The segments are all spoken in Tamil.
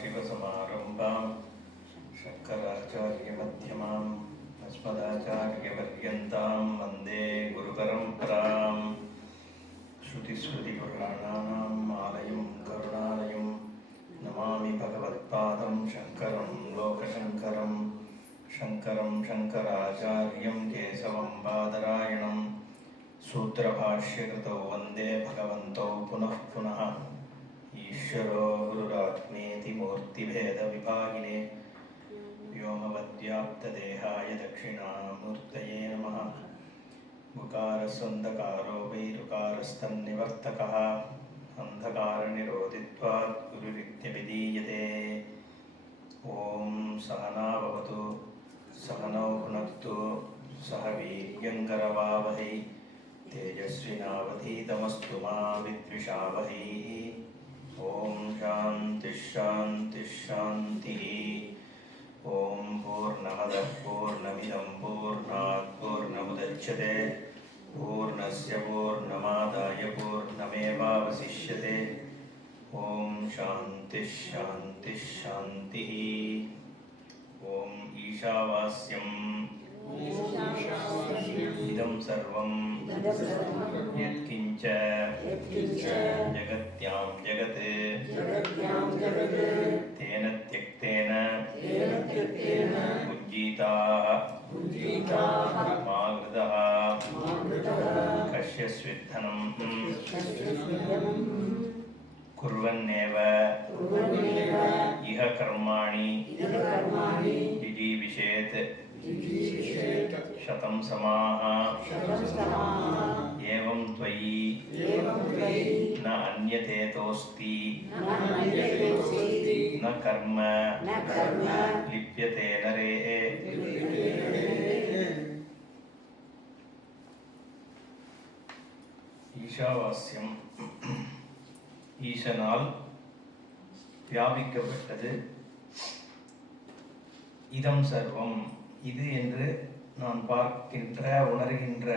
सदाशिवसमारम्भां शङ्कराचार्यमध्यमाम् अस्मदाचार्यपर्यन्तां वन्दे गुरुपरम्पराम्। श्रुतिस्मृतिपुराणानाम् आलयं करुणालयं नमामि भगवत्पादं शङ्करं लोकशङ्करं। शङ्करं शङ्कराचार्यं केशवं बादरायणं सूत्रभाष्यकृतौ वन्दे भगवन्तौ पुनः पुनः। ईश्वरो गुरुरात्मेति मूर्तिभेदविभागिने व्योमवद्व्याप्तदेहाय दक्षिणामूर्तये नमः। गुकारस्वन्धकारो वैरुकारस्तन्निवर्तकः अन्धकारनिरोधित्वात् गुरुरित्यभिधीयते। ॐ सहना भवतु सहनौ भुनक्तु सह वीर्यङ्करवावहै तेजस्विनावधीतमस्तु मा विद्विषावहै। ॐ शान्तिः शान्तिः शान्तिः। ॐ पूर्णमदः पूर्णमिदं पूर्णात् पूर्णमुदच्यते पूर्णस्य पूर्णमादाय पूर्णमेवावशिष्यते। ॐ शान्तिः शान्तिः शान्तिः। ॐ ईशावास्यम् इदं सर्वं यत्किञ्च जगत्यां जगत् तेन त्यक्तेन उज्जीताः मा कृतः कश्यस्विद्धनं कुर्वन्नेव इह कर्माणि जिजीविषेत् शतं समाः एवं त्वयि न अन्यतेतोऽस्ति न कर्म लिप्यते नरे। ஈஷாவாஸ்யம் ஈசனால் வியாபிக்கப்பட்டது. இதம் சர்வம் இது என்று நான் பார்க்கின்ற உணர்கின்ற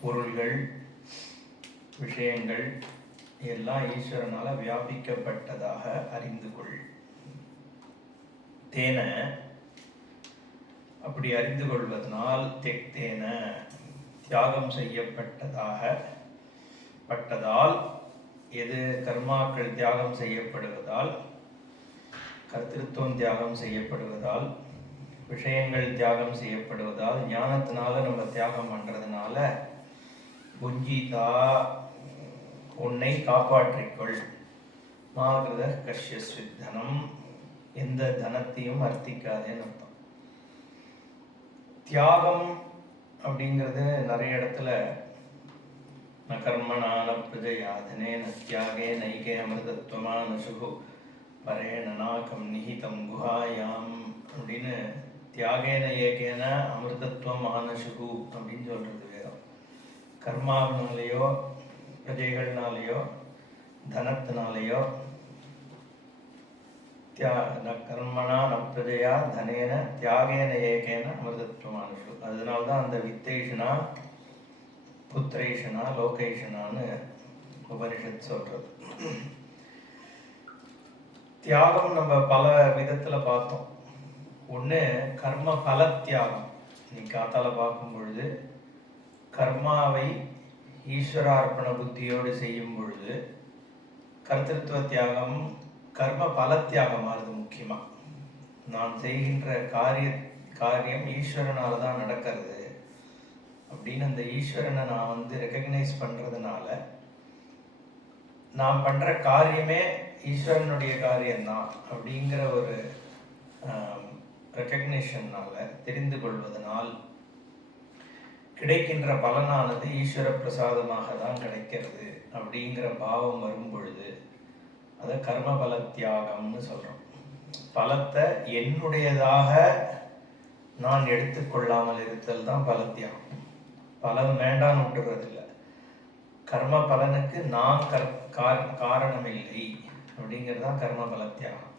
பொருள்கள் விஷயங்கள் எல்லாம் ஈஸ்வரனால வியாபிக்கப்பட்டதாக அறிந்து கொள். தேன அப்படி அறிந்து கொள்வதனால் தெக்தேன தியாகம் செய்யப்பட்டதால் எது கர்மாக்கள் தியாகம் செய்யப்படுவதால், கர்த்திருவம் தியாகம் செய்யப்படுவதால், விஷயங்கள் தியாகம் செய்யப்படுவதால், ஞானத்தினால நம்ம தியாகம் பண்றதுனால புஞ்சிதா உன்னை காப்பாற்றிக்கொள். மாகிருத கஷ்யஸ்வித்தனம் எந்த தனத்தையும் அர்த்திக்காதேன்னு அர்த்தம். தியாகம் அப்படிங்கிறது நிறைய இடத்துல ந கர்மணான பிரஜயாதனே ந தியாகே நைகே அமிர்தத்வமான சுகு பரேண நாகம் நிஹிதம் குஹாயாம் அப்படின்னு தியாகேன ஏகேன அமிர்தத்வம் ஆனசுகு அப்படின்னு சொல்றது வேதம். கர்மாவினாலேயோ பிரஜைகள்னாலேயோ தனத்தினாலேயோ கர்மணா ந பிரஜையா தனேன தியாகேன ஏகேன அமிர்தத்வம் ஆனசு. அதனால்தான் அந்த வித்தேஷனா புத்திரேஷனா லோகேஷனான்னு உபனிஷத் சொல்றது. தியாகம் நம்ம பல விதத்துல பார்த்தோம். ஒன்று கர்ம பல தியாகம். இன்னைக்கு காத்தால பார்க்கும் பொழுது கர்மாவை ஈஸ்வரார்ப்பண புத்தியோடு செய்யும் பொழுது கர்த்திருவ தியாகம் கர்ம பல தியாகமானது. முக்கியமா நான் செய்கின்ற காரியம் ஈஸ்வரனால தான் நடக்கிறது அப்படின்னு அந்த ஈஸ்வரனை நான் ரெகக்னைஸ் பண்றதுனால நான் பண்ற காரியமே ஈஸ்வரனுடைய காரியம்தான் அப்படிங்கிற ஒரு ரெகக்னிஷன்னால தெரிந்து கொள்வதனால் கிடைக்கின்ற பலனானது ஈஸ்வர பிரசாதமாக தான் கிடைக்கிறது அப்படிங்கிற பாவம் வரும் பொழுது அதை கர்ம பல தியாகம்னு சொல்றோம். பலத்தை என்னுடையதாக நான் எடுத்துக்கொள்ளாமல் இருத்தல் தான் பல தியாகம். பலன் வேண்டான்னு விட்டுறது இல்லை. கர்ம பலனுக்கு நான் காரணமில்லை அப்படிங்கிறதான் கர்ம பல தியாகம்.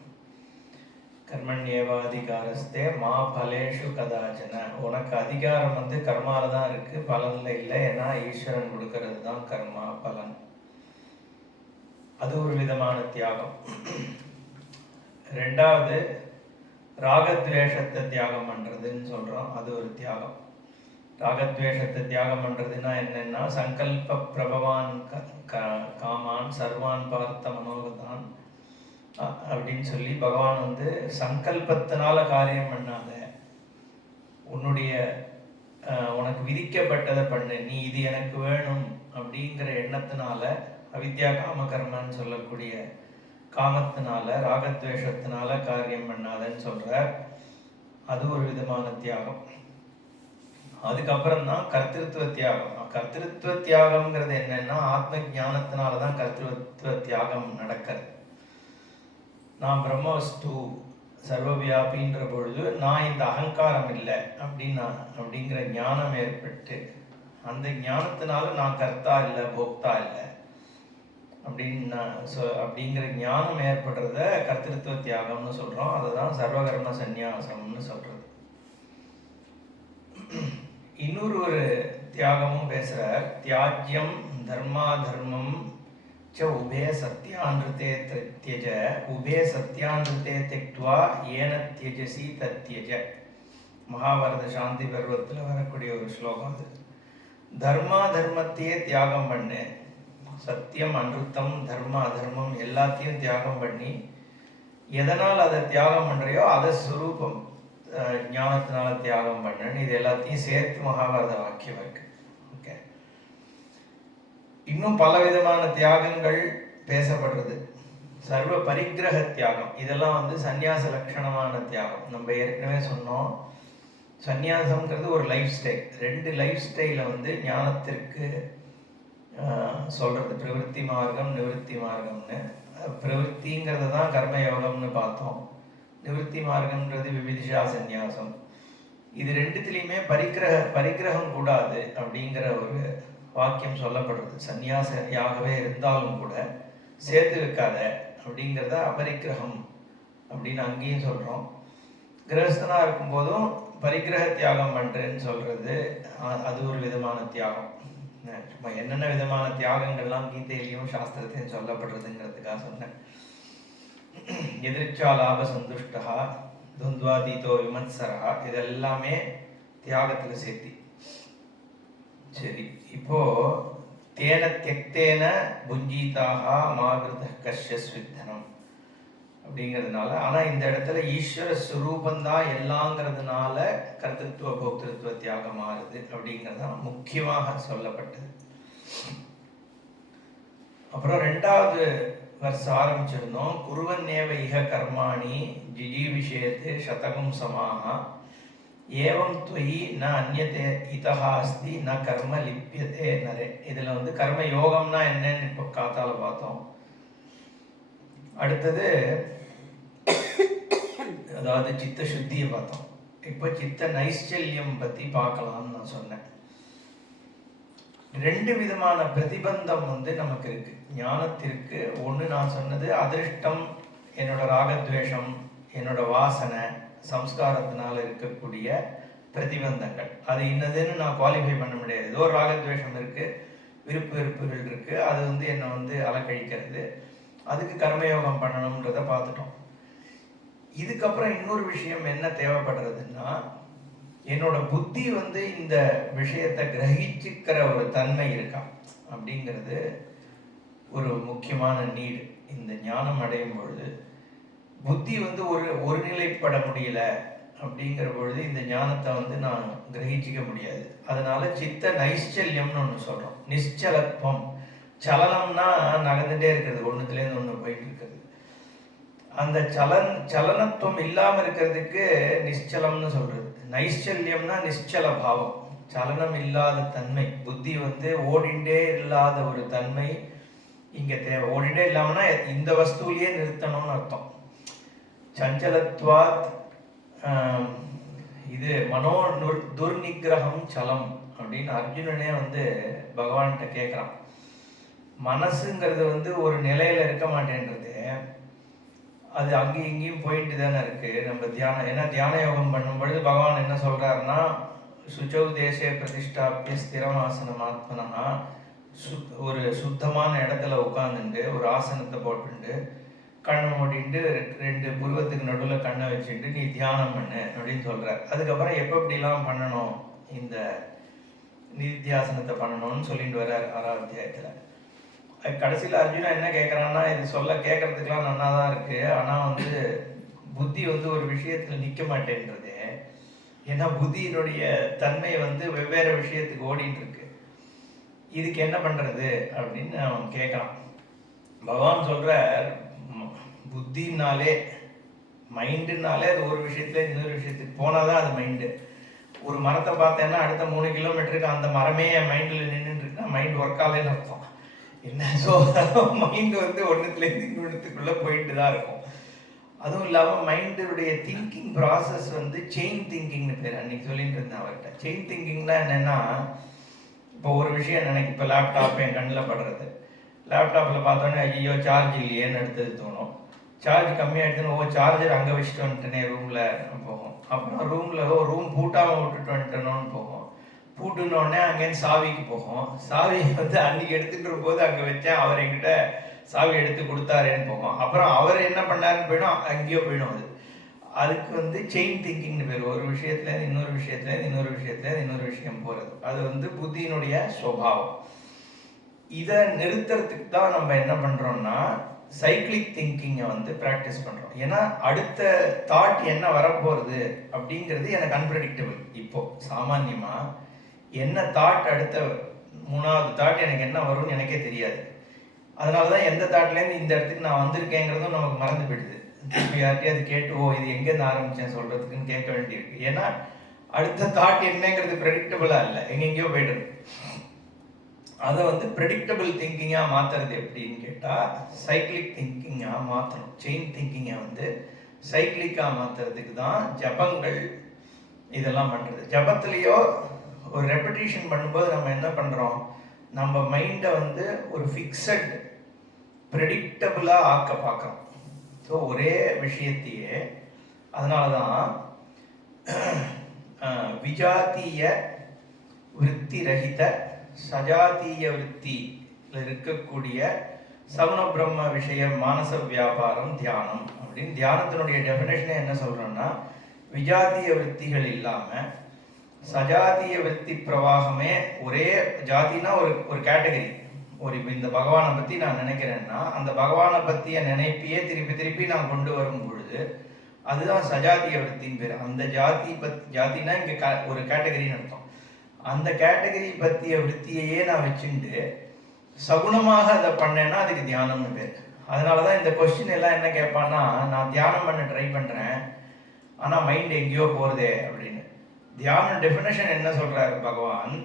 கர்மண்யேவாதிகாரஸ்தே மா பலேஷு கதாச்சன. உனக்கு அதிகாரம் கர்மால தான் இருக்கு, பலன்ல இல்லை. ஏன்னா ஈஸ்வரன் கொடுக்கறது தான் கர்மா பலன். அது ஒரு விதமான தியாகம். ரெண்டாவது ராகத்வேஷத்தை தியாகம் பண்ணுறதுன்னு சொல்கிறோம், அது ஒரு தியாகம். ராகத்வேஷத்தை தியாகம் பண்ணுறதுன்னா என்னென்னா, சங்கல்ப பிரபவான் காமான் சர்வான் பார்த்த மனோகதான் அப்படின்னு சொல்லி பகவான் வந்து சங்கல்பத்தினால காரியம் பண்ணாத, உன்னுடைய உனக்கு விதிக்கப்பட்டதை பண்ணு, நீ இது எனக்கு வேணும் அப்படிங்கிற எண்ணத்தினால, அவித்யா காமகர்மன்னு சொல்லக்கூடிய காமத்தினால ராகத்வேஷத்தினால காரியம் பண்ணாதன்னு சொல்ற. அது ஒரு விதமான தியாகம். அதுக்கப்புறம் தான் கர்த்திருத்துவ தியாகம். கர்த்திருத்துவ தியாகம்ங்கிறது என்னன்னா, ஆத்ம ஞானத்தினாலதான் கர்த்திருத்துவ தியாகம் நடக்கிறது. நான் பிரம்மவஸ்து சர்வவியாபின்ற பொழுது நான் இந்த அகங்காரம் இல்லை அப்படிங்கிற ஞானம் ஏற்பட்டு, அந்த ஞானத்தினால நான் கர்த்தா இல்லை போக்தா இல்லை அப்படிங்கிற ஞானம் ஏற்படுறத கர்த்திருத்துவ தியாகம்னு சொல்றோம். அதுதான் சர்வகர்ம சந்நியாசம்னு சொல்றது. இன்னொரு ஒரு தியாகமும் பேசுறார். தியாஜ்யம் தர்மா தர்மம் ச உபே சத்யான்ருதே தியஜ உபே சத்யான்ருதே திக்த்வா ஏன தியஜசி தத்யஜ. மகாபாரத சாந்தி பர்வத்தில் வரக்கூடிய ஒரு ஸ்லோகம் அது. தர்மா தர்மத்தையே தியாகம் பண்ணு, சத்தியம் அன்ருத்தம் தர்ம அதர்மம் எல்லாத்தையும் தியாகம் பண்ணி, எதனால் அதை தியாகம் பண்றியோ அதை ஸ்வரூபம் ஞானத்தினால தியாகம் பண்ணு. இது எல்லாத்தையும் சேர்த்து மகாபாரத வாக்கியம் இருக்கு. ஓகே, இன்னும் பல விதமான தியாகங்கள் பேசப்படுறது. சர்வ பரிகிரக தியாகம், இதெல்லாம் வந்து சந்நியாச லட்சணமான தியாகம். நம்ம ஏற்கனவே சொன்னோம், சந்நியாசம்ங்கிறது ஒரு லைஃப் ஸ்டைல். ரெண்டு லைஃப் ஸ்டைலை வந்து ஞானத்திற்கு சொல்றது, பிரவருத்தி மார்க்கம் நிவர்த்தி மார்க்கம்னு. பிரவருத்திங்கிறது தான் கர்மயோகம்னு பார்த்தோம், நிவர்த்தி மார்க்கம்ன்றது விவிதிஷா சந்நியாசம். இது ரெண்டுத்திலையுமே பரிகிரகம் கூடாது அப்படிங்கிற ஒரு வாக்கியம் சொல்லப்படுறது. சந்நியாசியாகவே இருந்தாலும் கூட சேர்த்து வைக்காத அப்படிங்கிறத அபரிக்கிரகம் அப்படின்னு அங்கேயும் சொல்றோம். கிரகஸ்தனா இருக்கும் போதும் பரிகிரக தியாகம் பண்றேன்னு சொல்றது, அது ஒரு விதமான தியாகம். என்னென்ன விதமான தியாகங்கள்லாம் கீதையிலையும் சாஸ்திரத்தையும் சொல்லப்படுறதுங்கிறதுக்காக சொன்னேன். எதிர்ச்சா லாப சந்துஷ்டா துவத்வாதீதோ விமத்சரா, இதெல்லாமே தியாகத்துல சேர்த்தி. சரி, இப்போ தேன தியக்தேன புஞ்சீதாக மாகிருத கஷ்யஸ்வித்தனம் அப்படிங்கிறதுனால, ஆனா இந்த இடத்துல ஈஸ்வர ஸ்வரூபந்தான் எல்லாங்கிறதுனால கர்த்தத்துவ போக்திருத்துவ தியாகம் ஆறுது அப்படிங்கிறதான் முக்கியமாக சொல்லப்பட்டது. அப்புறம் ரெண்டாவது வருஷம் ஆரம்பிச்சிருந்தோம். குருவன்னேவ இக கர்மாணி ஜிஜி விஷயத்து சதகம் சமாக ஏவம் துவயி ந அந்நியதே இதஹா அஸ்தி ந கர்ம லிப்பியதே நரே. இதுல வந்து கர்ம யோகம்னா என்னன்னு இப்போ காத்தால பார்த்தோம். அடுத்தது அதாவது சித்த சுத்தியை பார்த்தோம். இப்போ சித்த நைஷ்சல்யம் பத்தி பார்க்கலாம்னு நான் சொன்னேன். ரெண்டு விதமான பிரதிபந்தம் வந்து நமக்கு இருக்கு ஞானத்திற்கு. ஒன்று நான் சொன்னது அதிருஷ்டம், என்னோட ராகத்வேஷம், என்னோட வாசனை சம்ஸ்காரத்தினால இருக்கக்கூடிய பிரதிபந்தங்கள். அது இன்னதுன்னு நான் குவாலிஃபை பண்ண முடியாது. ஏதோ ராகத்வேஷம் இருக்கு, விருப்பு வெறுப்புகள் இருக்கு, அது வந்து என்னை வந்து அலக்கழிக்கிறது. அதுக்கு கர்மயோகம் பண்ணணும்ன்றத பார்த்துட்டோம். இதுக்கப்புறம் இன்னொரு விஷயம் என்ன தேவைப்படுறதுன்னா, என்னோட புத்தி வந்து இந்த விஷயத்தை கிரகிச்சுக்கிற ஒரு தன்மை இருக்கா அப்படிங்கிறது ஒரு முக்கியமான நீடு. இந்த ஞானம் அடையும் பொழுது புத்தி வந்து ஒருநிலைப்பட முடியல அப்படிங்கிற பொழுது இந்த ஞானத்தை வந்து நான் கிரகிச்சிக்க முடியாது. அதனால சித்த நைஷ்சல்யம்னு ஒன்று சொல்றோம். நிశ్చலத்துவம், சலனம்னா நகர்ந்துட்டே இருக்கிறது, ஒன்றுத்துலேருந்து ஒன்று போயிட்டு இருக்கிறது. அந்த சலனத்துவம் இல்லாமல் இருக்கிறதுக்கு நிశ్చலம்னு சொல்றது. நைஷ்சல்யம்னா நிశ్చல பாவம், சலனம் இல்லாத தன்மை. புத்தி வந்து ஓடிண்டே இல்லாத ஒரு தன்மை இங்க தேவை. ஓடிண்டே இல்லாமனா இந்த வஸ்துவிலேயே நிறுத்தணும்னு அர்த்தம். சஞ்சலத்வாத் இது மனோ துர்நிகிரகம் சலம் அப்படின்னு அர்ஜுனனே வந்து பகவான்கிட்ட கேட்குறான். மனசுங்கிறது வந்து ஒரு நிலையில இருக்க மாட்டேன்றது, அது அங்கேயும் இங்கேயும் போயிட்டு தானே இருக்கு. நம்ம தியானம் ஏன்னா தியான யோகம் பண்ணும் பொழுது பகவான் என்ன சொல்றாருன்னா, சுச்சௌ தேசே பிரதிஷ்டாப்பிய ஸ்திரமாசனம் ஆத்மனா, ஒரு சுத்தமான இடத்துல உட்காந்துட்டு ஒரு ஆசனத்தை போட்டுட்டு கண்ணை மூடிட்டு 2 புருவத்துக்கு நடுவில் கண்ணை வச்சுட்டு நீ தியானம் பண்ணு அப்படின்னு சொல்கிறார். அதுக்கப்புறம் எப்படிலாம் பண்ணணும், இந்த நிதித்தியாசனத்தை பண்ணணும்னு சொல்லிட்டு வர்றார் 6ஆம் அத்தியாயத்தில். கடைசியில் அர்ஜுனா என்ன கேட்குறான்னா, இது சொல்ல கேட்கறதுக்கெலாம் நல்லா தான் இருக்குது, ஆனால் புத்தி ஒரு விஷயத்தில் நிற்க மாட்டேன்றது. ஏன்னா புத்தியினுடைய தன்மை வெவ்வேறு விஷயத்துக்கு ஓடிட்டு இருக்கு. இதுக்கு என்ன பண்ணுறது அப்படின்னு அவன் கேட்குறான். பகவான் சொல்கிறார், புத்தினாலே மைண்டுனாலே அது ஒரு விஷயத்துல இன்னொரு விஷயத்துக்கு போனால் தான் அது மைண்டு. ஒரு மரத்தை பார்த்தேன்னா அடுத்த 3 கிலோமீட்டருக்கு அந்த மரமே என் மைண்டில் நின்றுட்டு இருக்குன்னா மைண்ட் ஒர்க் ஆகலைன்னு அர்த்தம் என்ன. ஸோ மைண்டு ஒன்றுத்துலேருந்து இன்னொன்றுத்துக்குள்ளே போயிட்டு தான் இருக்கும். அதுவும் இல்லாமல் மைண்டுடைய திங்கிங் ப்ராசஸ் செயின் திங்கிங்னு பேர். அன்னைக்கு சொல்லிட்டு இருந்தேன் அவர்கிட்ட. செயின் திங்கிங்னா என்னென்னா, இப்போ ஒரு விஷயம் நினைக்கு, இப்போ லேப்டாப் என் கண்ணில் படுறது, லேப்டாப்பில் பார்த்தோன்னே ஐயோ சார்ஜ் இல்லையேன்னு எடுத்தது தோணும். சார்ஜ் கம்மியாக எடுத்துன்னு சார்ஜர் அங்கே வச்சுட்டு வந்துட்டேனே ரூமில் போகும். அப்புறம் ரூம் பூட்டாமல் விட்டுட்டு வந்துட்டேனோன்னு போகும். பூட்டுனோடனே அங்கேருந்து சாவிக்கு போகும். சாவி அன்றைக்கி எடுத்துகிட்டு இருக்கும்போது அங்கே வச்சேன், அவர் என்கிட்ட சாவி எடுத்து கொடுத்தாரேன்னு போகும். அப்புறம் அவர் என்ன பண்ணாருன்னு போயிடும், அங்கேயோ போயிடும். அதுக்கு செயின் திங்கிங்னு பேர். ஒரு விஷயத்துலேருந்து இன்னொரு விஷயத்துலேருந்து இன்னொரு விஷயத்துலேருந்து இன்னொரு விஷயம் போகிறது. அது புத்தியினுடைய சுபாவம். இதை நிறுத்துறதுக்கு தான் நம்ம என்ன பண்ணுறோம்னா சைக்கிளிக் திங்கிங்கை ப்ராக்டிஸ் பண்ணுறோம். ஏன்னா அடுத்த தாட் என்ன வரப்போகிறது அப்படிங்கிறது எனக்கு அன்பிரடிக்டபிள். இப்போது சாமான்யமாக என்ன தாட், அடுத்த 3வது தாட் எனக்கு என்ன வரும்னு எனக்கே தெரியாது. அதனால தான் எந்த தாட்லேருந்து இந்த இடத்துக்கு நான் வந்திருக்கேங்கிறதும் நமக்கு மறந்து போயிடுது. திருப்பி யார்கிட்டயாவது கேட்டு எங்கேருந்து ஆரம்பித்தேன் சொல்கிறதுக்குன்னு கேட்க வேண்டியிருக்கு. ஏன்னா அடுத்த தாட் என்னங்கிறது ப்ரெடிக்டபிளாக இல்லை, எங்கெங்கேயோ போய்டுது. அதை ப்ரெடிக்டபிள் திங்கிங்காக மாற்றுறது எப்படின்னு கேட்டால் சைக்கிளிக் திங்கிங்காக மாற்றணும். செயின் திங்கிங்கை சைக்கிளிக்காக மாற்றுறதுக்கு தான் ஜபங்கள் இதெல்லாம் பண்ணுறது. ஜபத்துலேயோ ஒரு ரெப்படிஷன் பண்ணும்போது நம்ம என்ன பண்ணுறோம், நம்ம மைண்டை ஒரு ஃபிக்ஸட் ப்ரெடிக்டபிளாக ஆக்க பார்க்குறோம். ஸோ ஒரே விஷயத்தையே, அதனால தான் விஜாத்திய விருத்தி ரஹித சஜாத்திய விருத்தியில் இருக்கக்கூடிய சகுண பிரம்ம விஷய மானச வியாபாரம் தியானம் அப்படின்னு. தியானத்தினுடைய டெஃபினேஷனே என்ன சொல்கிறோன்னா, விஜாத்திய விருத்திகள் இல்லாமல் சஜாத்திய விருத்தி பிரவாகமே. ஒரே ஜாதினா ஒரு கேட்டகரி. இப்போ இந்த பகவானை பற்றி நான் நினைக்கிறேன்னா அந்த பகவானை பற்றிய நினைப்பையே திருப்பி திருப்பி நான் கொண்டு வரும் பொழுது அதுதான் சஜாத்திய விருத்தின்னு பேர். அந்த ஜாதினா இங்கே ஒரு கேட்டகரின்னு அர்த்தம். அந்த கேட்டகரி பற்றிய விருத்தியையே நான் வச்சுட்டு சகுணமாக அதை பண்ணேன்னா அதுக்கு தியானம்னு பேர். அதனால தான் இந்த கொஸ்டின் எல்லாம் என்ன கேட்பான்னா, நான் தியானம் பண்ண ட்ரை பண்ணுறேன் ஆனால் மைண்ட் எங்கேயோ போகிறதே அப்படின்னு. தியான டெஃபினேஷன் என்ன சொல்கிறார் பகவான்,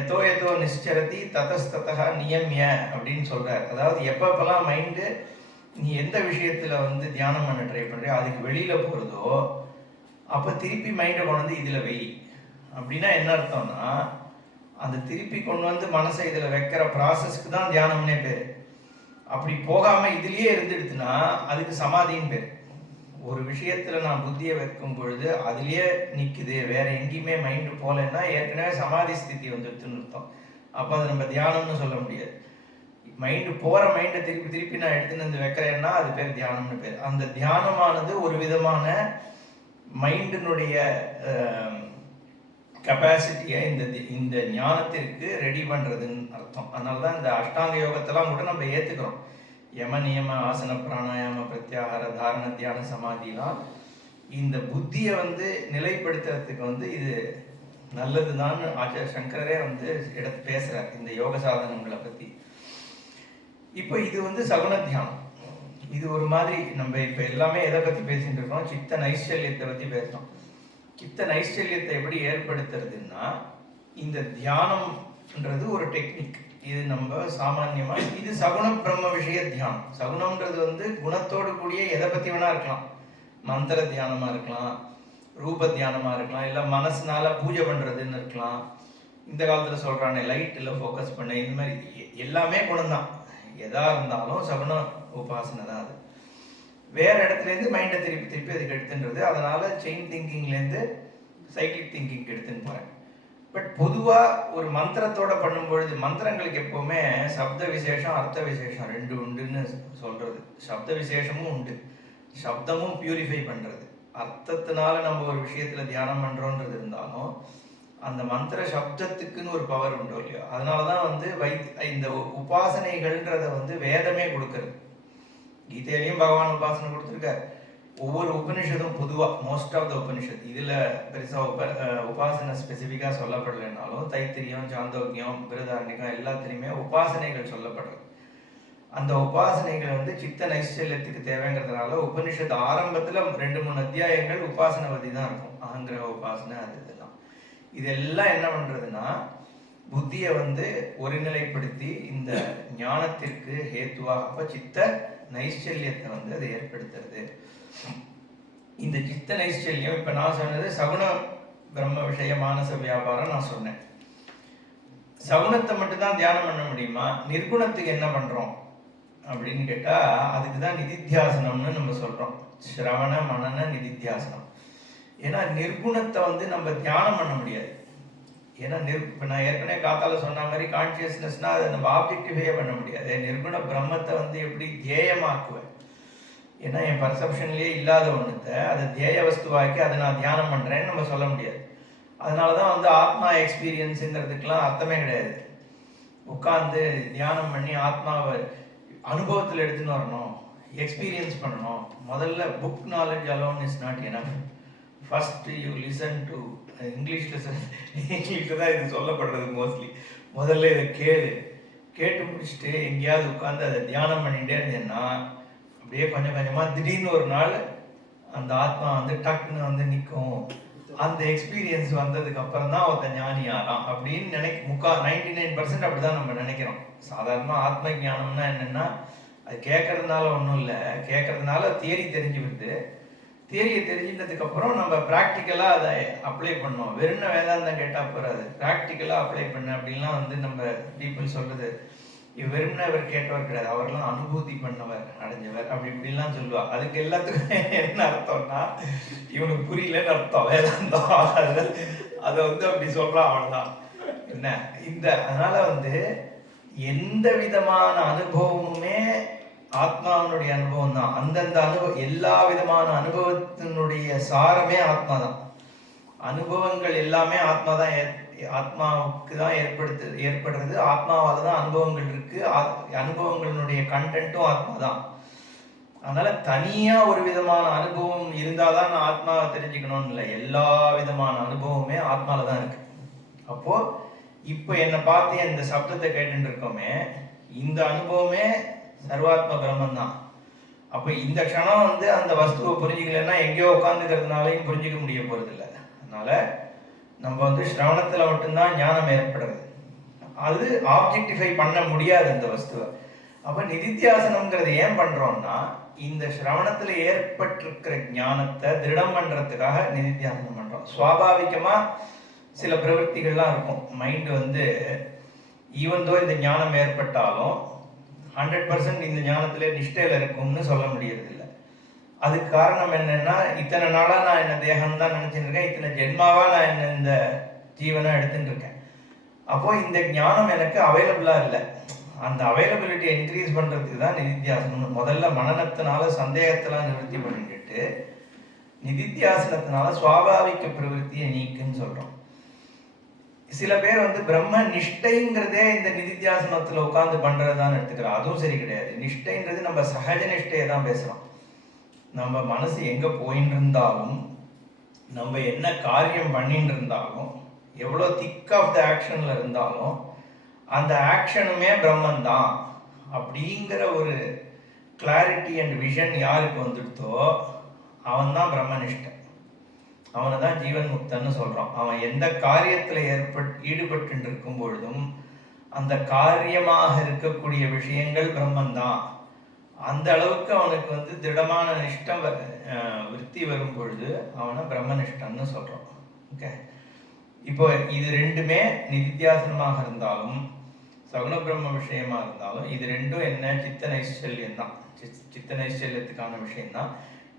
எதோ எதோ நிச்சரதி ததஸ்ததா நியமிய அப்படின்னு சொல்கிறார். அதாவது எப்பப்பெல்லாம் மைண்டு நீ எந்த விஷயத்தில் தியானம் பண்ண ட்ரை பண்ணுறியோ அதுக்கு வெளியில் போகிறதோ அப்போ திருப்பி மைண்டை கொண்டு இதில் வை. அப்படின்னா என்ன அர்த்தம்னா, அந்த திருப்பி கொண்டு மனசை இதில் வைக்கிற ப்ராசஸ்க்கு தான் தியானம்னே பேர். அப்படி போகாமல் இதுலேயே இருந்துடுத்துன்னா அதுக்கு சமாதின்னு பேர். ஒரு விஷயத்தில் நான் புத்தியை வைக்கும் பொழுது அதுலேயே நிற்குது, வேறு எங்கேயுமே மைண்டு போகலைன்னா ஏற்கனவே சமாதி ஸ்திதி வந்துடுதுன்னு அர்த்தம். அப்போ அது நம்ம தியானம்னு சொல்ல முடியாது. மைண்டு போகிற மைண்டை திருப்பி திருப்பி நான் எடுத்துன்னு வைக்கிறேன்னா அது பேர் தியானம்னு பேர். அந்த தியானமானது ஒரு விதமான மைண்டினுடைய கெப்பாசிட்டியை இந்த ஞானத்திற்கு ரெடி பண்ணுறதுன்னு அர்த்தம். அதனால தான் இந்த அஷ்டாங்க யோகத்தெல்லாம் கூட நம்ம ஏற்றுக்கிறோம். யம நியம ஆசன பிராணாயாம பிரத்யாகார தாரண தியான சமாதிலாம் இந்த புத்தியை நிலைப்படுத்துறதுக்கு இது நல்லது தான். ஆச்சாரிய சங்கரரே எடுத்து பேசுகிறார் இந்த யோக சாதனங்களை பற்றி. இப்போ இது சகுன தியானம். இது ஒரு மாதிரி நம்ம இப்போ எல்லாமே எதை பற்றி பேசிட்டு இருக்கோம், சித்த நைஷ்சல்யத்தை பற்றி பேசுகிறோம். சித்த நைஷ்சல்யத்தை எப்படி ஏற்படுத்துறதுன்னா இந்த தியானம்ன்றது ஒரு டெக்னிக். இது நம்ம சாமான்யமாக இது சகுண பிரம்ம விஷய தியானம். சகுணம்ன்றது குணத்தோடு கூடிய எதை பற்றி வேணா இருக்கலாம். மந்திர தியானமாக இருக்கலாம், ரூப தியானமாக இருக்கலாம், இல்லை மனசுனால பூஜை பண்ணுறதுன்னு இருக்கலாம். இந்த காலத்தில் சொல்கிறானே லைட்டில் ஃபோக்கஸ் பண்ண, இந்த மாதிரி எல்லாமே குணம்தான். எதா இருந்தாலும் சகுன உபாசனை தான். அது வேறு இடத்துலேருந்து மைண்டை திருப்பி திருப்பி அதுக்கு எடுத்துன்றது. அதனால் செயின் திங்கிங்லேருந்து சைக்கிளிக் திங்கிங் எடுத்துன்னு போகிறேன். பட் பொதுவாக ஒரு மந்திரத்தோட பண்ணும்பொழுது, மந்திரங்களுக்கு எப்போவுமே சப்த விசேஷம் அர்த்த விசேஷம் ரெண்டு உண்டுன்னு சொல்கிறது. சப்த விசேஷமும் உண்டு, சப்தமும் பியூரிஃபை பண்ணுறது. அர்த்தத்தினால நம்ம ஒரு விஷயத்தில் தியானம் பண்ணுறோன்றது இருந்தாலும் அந்த மந்திர சப்தத்துக்குன்னு ஒரு பவர் உண்டு இல்லையோ. அதனால தான் இந்த உபாசனைகள்ன்றத வேதமே கொடுக்கறது. கீதையிலையும் பகவான் உபாசனை கொடுத்துருக்காரு. ஒவ்வொரு உபனிஷதும் பொதுவாக மோஸ்ட் ஆஃப் த உபனிஷத் இதில் பெருசாக உபாசனை ஸ்பெசிஃபிக்காக சொல்லப்படலைன்னாலும் தைத்திரியம், சாந்தோக்கியம், பிருதாரண்யகம் எல்லாத்துலேயுமே உபாசனைகள் சொல்லப்படுறது. அந்த உபாசனைகள் சித்த நைச்சல்யத்துக்கு தேவைங்கிறதுனால உபனிஷத்து ஆரம்பத்தில் 2-3 அத்தியாயங்கள் உபாசனை பற்றி தான் இருக்கும். அகங்கிரக உபாசனை அது இதெல்லாம். இதெல்லாம் என்ன பண்ணுறதுன்னா புத்தியை ஒருநிலைப்படுத்தி இந்த ஞானத்திற்கு ஹேத்துவாக அப்போ சித்த நைச்சல்யத்தை அது ஏற்படுத்துறது. இந்த சித்த நைச்சல்யம் இப்போ நான் சொன்னது சகுன பிரம்ம விஷய மானச வியாபாரம் நான் சொன்னேன். சகுனத்தை மட்டும்தான் தியானம் பண்ண முடியுமா? நிர்குணத்துக்கு என்ன பண்ணுறோம் அப்படின்னு கேட்டால் அதுக்கு தான் நிதித்தியாசனம்னு நம்ம சொல்கிறோம். ஸ்ரவண மனன நிதித்தியாசனம். ஏன்னா நிர்குணத்தை நம்ம தியானம் பண்ண முடியாது. ஏன்னா இப்போ நான் ஏற்கனவே காத்தால சொன்ன மாதிரி கான்சியஸ்னஸ்னால் அதை நம்ம ஆப்ஜெக்டிஃபையே பண்ண முடியாது. நிர்குண பிரம்மத்தை எப்படி தியேயமாக்குவேன்? ஏன்னா என் பர்செப்ஷன்லேயே இல்லாத ஒன்றுத்தை அதை தியேய வஸ்துவாக்கி அதை நான் தியானம் பண்ணுறேன்னு நம்ம சொல்ல முடியாது. அதனால தான் ஆத்மா எக்ஸ்பீரியன்ஸுங்கிறதுக்கெலாம் அர்த்தமே கிடையாது. உட்காந்து தியானம் பண்ணி ஆத்மாவை அனுபவத்தில் எடுத்துன்னு வரணும், எக்ஸ்பீரியன்ஸ் பண்ணணும். முதல்ல book knowledge alone is not enough. First you listen to இங்கிலீஷில் தான் இது சொல்லப்படுறது மோஸ்ட்லி. முதல்ல இதை கேட்டு முடிச்சுட்டு எங்கேயாவது உட்காந்து அதை தியானம் பண்ணிகிட்டே இருந்தேன்னா அப்படியே கொஞ்சம் கொஞ்சமாக திடீர்னு ஒரு நாள் அந்த ஆத்மா டக்குன்னு நிற்கும். அந்த எக்ஸ்பீரியன்ஸ் வந்ததுக்கு அப்புறம் தான் ஒருத்த ஞானி ஆகலாம் அப்படின்னு 99% அப்படிதான் நம்ம நினைக்கிறோம். சாதாரணமாக ஆத்ம ஞானம்னா என்னென்னா அது கேட்கறதுனால ஒன்றும் இல்லை, கேட்கறதுனால தியரி தெரிஞ்சு விடுது. தியரியை தெரிஞ்சிட்டதுக்கு அப்புறம் நம்ம ப்ராக்டிக்கலாக அதை அப்ளை பண்ணோம். வெறும் வேதாந்தம் கேட்டால் போறாது, ப்ராக்டிக்கலாக அப்ளை பண்ண அப்படின்லாம் நம்ம பீப்புள் சொல்றது. வெறும்னா இவர் கேட்டவர் கிடையாது, அவரெல்லாம் அனுபூதி பண்ணவர், அடைஞ்சவர், அப்படி இப்படிலாம் சொல்லுவா. அதுக்கு எல்லாத்துக்கும் என்ன அர்த்தம்னா இவனுக்கு புரியலன்னு அர்த்தம். வேதாந்தம் அதை அப்படி சொல்றான், அவ்வளவுதான். என்ன அதனால எந்த விதமான அனுபவமுமே ஆத்மாவினுடைய அனுபவம் தான். அந்தந்த அனுபவம், எல்லா விதமான அனுபவத்தினுடைய சாரமே ஆத்மா தான். அனுபவங்கள் எல்லாமே ஆத்மா தான், ஆத்மாவுக்கு தான் ஏற்படுறது. ஆத்மாவால தான் அனுபவங்கள் இருக்கு. அனுபவங்களுடைய கண்டென்ட்டும் ஆத்மா தான். அதனால தனியா ஒரு விதமான அனுபவம் இருந்தாதான் நான் ஆத்மாவை தெரிஞ்சுக்கணும்னு இல்லை. எல்லா விதமான அனுபவமே ஆத்மால தான் இருக்கு. அப்போ இப்போ என்னை பார்த்து இந்த சப்தத்தை கேட்டுட்டு இருக்கோமே, இந்த அனுபவமே சர்வாத்ம பிரம்மன் தான். அப்போ இந்த க்ஷணம் அந்த வஸ்துவை புரிஞ்சுக்கலன்னா எங்கேயோ உட்காந்துக்கிறதுனாலையும் புரிஞ்சுக்க முடிய போறது இல்லை. அதனால நம்ம ஸ்ரவணத்துல மட்டும்தான் ஞானம் ஏற்படுறது. அது ஆப்ஜெக்டிஃபை பண்ண முடியாது அந்த வஸ்துவை. அப்போ நிதித்தியாசனம்ங்கிறது ஏன் பண்றோம்னா இந்த ஸ்ரவணத்துல ஏற்பட்டிருக்கிற ஞானத்தை திருடம் பண்றதுக்காக நிதித்தியாசனம் பண்றோம். சுவாபாவிகமா சில பிரவൃத்திகள்லாம் இருக்கும். மைண்ட் ஈவன் தோ இந்த ஞானம் ஏற்பட்டாலும் 100% இந்த ஞானத்துல நிஷ்டையில இருக்கும்னு சொல்ல முடியறது இல்லை. அதுக்கு காரணம் என்னன்னா, இத்தனை நாளா நான் என்ன தேகம் தான் நினைச்சுட்டு இருக்கேன், இத்தனை ஜென்மாவா நான் என்ன இந்த ஜீவனை எடுத்துட்டு இருக்கேன். அப்போ இந்த ஞானம் எனக்கு அவைலபிளா இல்லை. அந்த அவைலபிலிட்டி இன்க்ரீஸ் பண்றதுக்கு தான் நிதித்தியாசனம். முதல்ல மனநத்தினால சந்தேகத்தெல்லாம் நிவர்த்தி பண்ணிட்டு நிதித்தியாசனத்தினால சுவாபாவிக பிரவೃத்தியை நீக்குன்னு சொல்றோம். சில பேர் பிரம்ம நிஷ்டைங்கிறதே இந்த நிதித்தியாசனத்துல உட்கார்ந்து பண்றதுதான் எடுத்துக்கிறோம். அதுவும் சரி கிடையாது. நிஷ்டைன்றது நம்ம சகஜ நிஷ்டையை தான் பேசுறோம். நம்ம மனசு எங்க போயின்னு இருந்தாலும், நம்ம என்ன காரியம் பண்ணிட்டு இருந்தாலும், எவ்வளோ திக் ஆஃப் த ஆக்ஷன்ல இருந்தாலும் அந்த ஆக்ஷனுமே பிரம்மன் தான் அப்படிங்கிற ஒரு கிளாரிட்டி அண்ட் விஷன் யாருக்கு வந்துடுதோ அவன் தான் பிரம்மனிஷ்டன். அவனை தான் ஜீவன் முக்தன்னு சொல்றான். அவன் எந்த காரியத்துல ஈடுபட்டு இருக்கும் பொழுதும் அந்த காரியமாக இருக்கக்கூடிய விஷயங்கள் பிரம்மன் தான். அந்த அளவுக்கு அவனுக்கு திடமான நிஷ்டம் விருத்தி வரும் பொழுது அவனை பிரம்மனிஷ்டன்னு சொல்றோம். ஓகே, இப்போ இது ரெண்டுமே நிதித்தியாசனமாக இருந்தாலும் சகுன பிரம்ம விஷயமா இருந்தாலும் இது ரெண்டும் என்ன, சித்த நைச்சல்யம் தான். சித்த நைச்சல்யத்துக்கான விஷயம்தான்.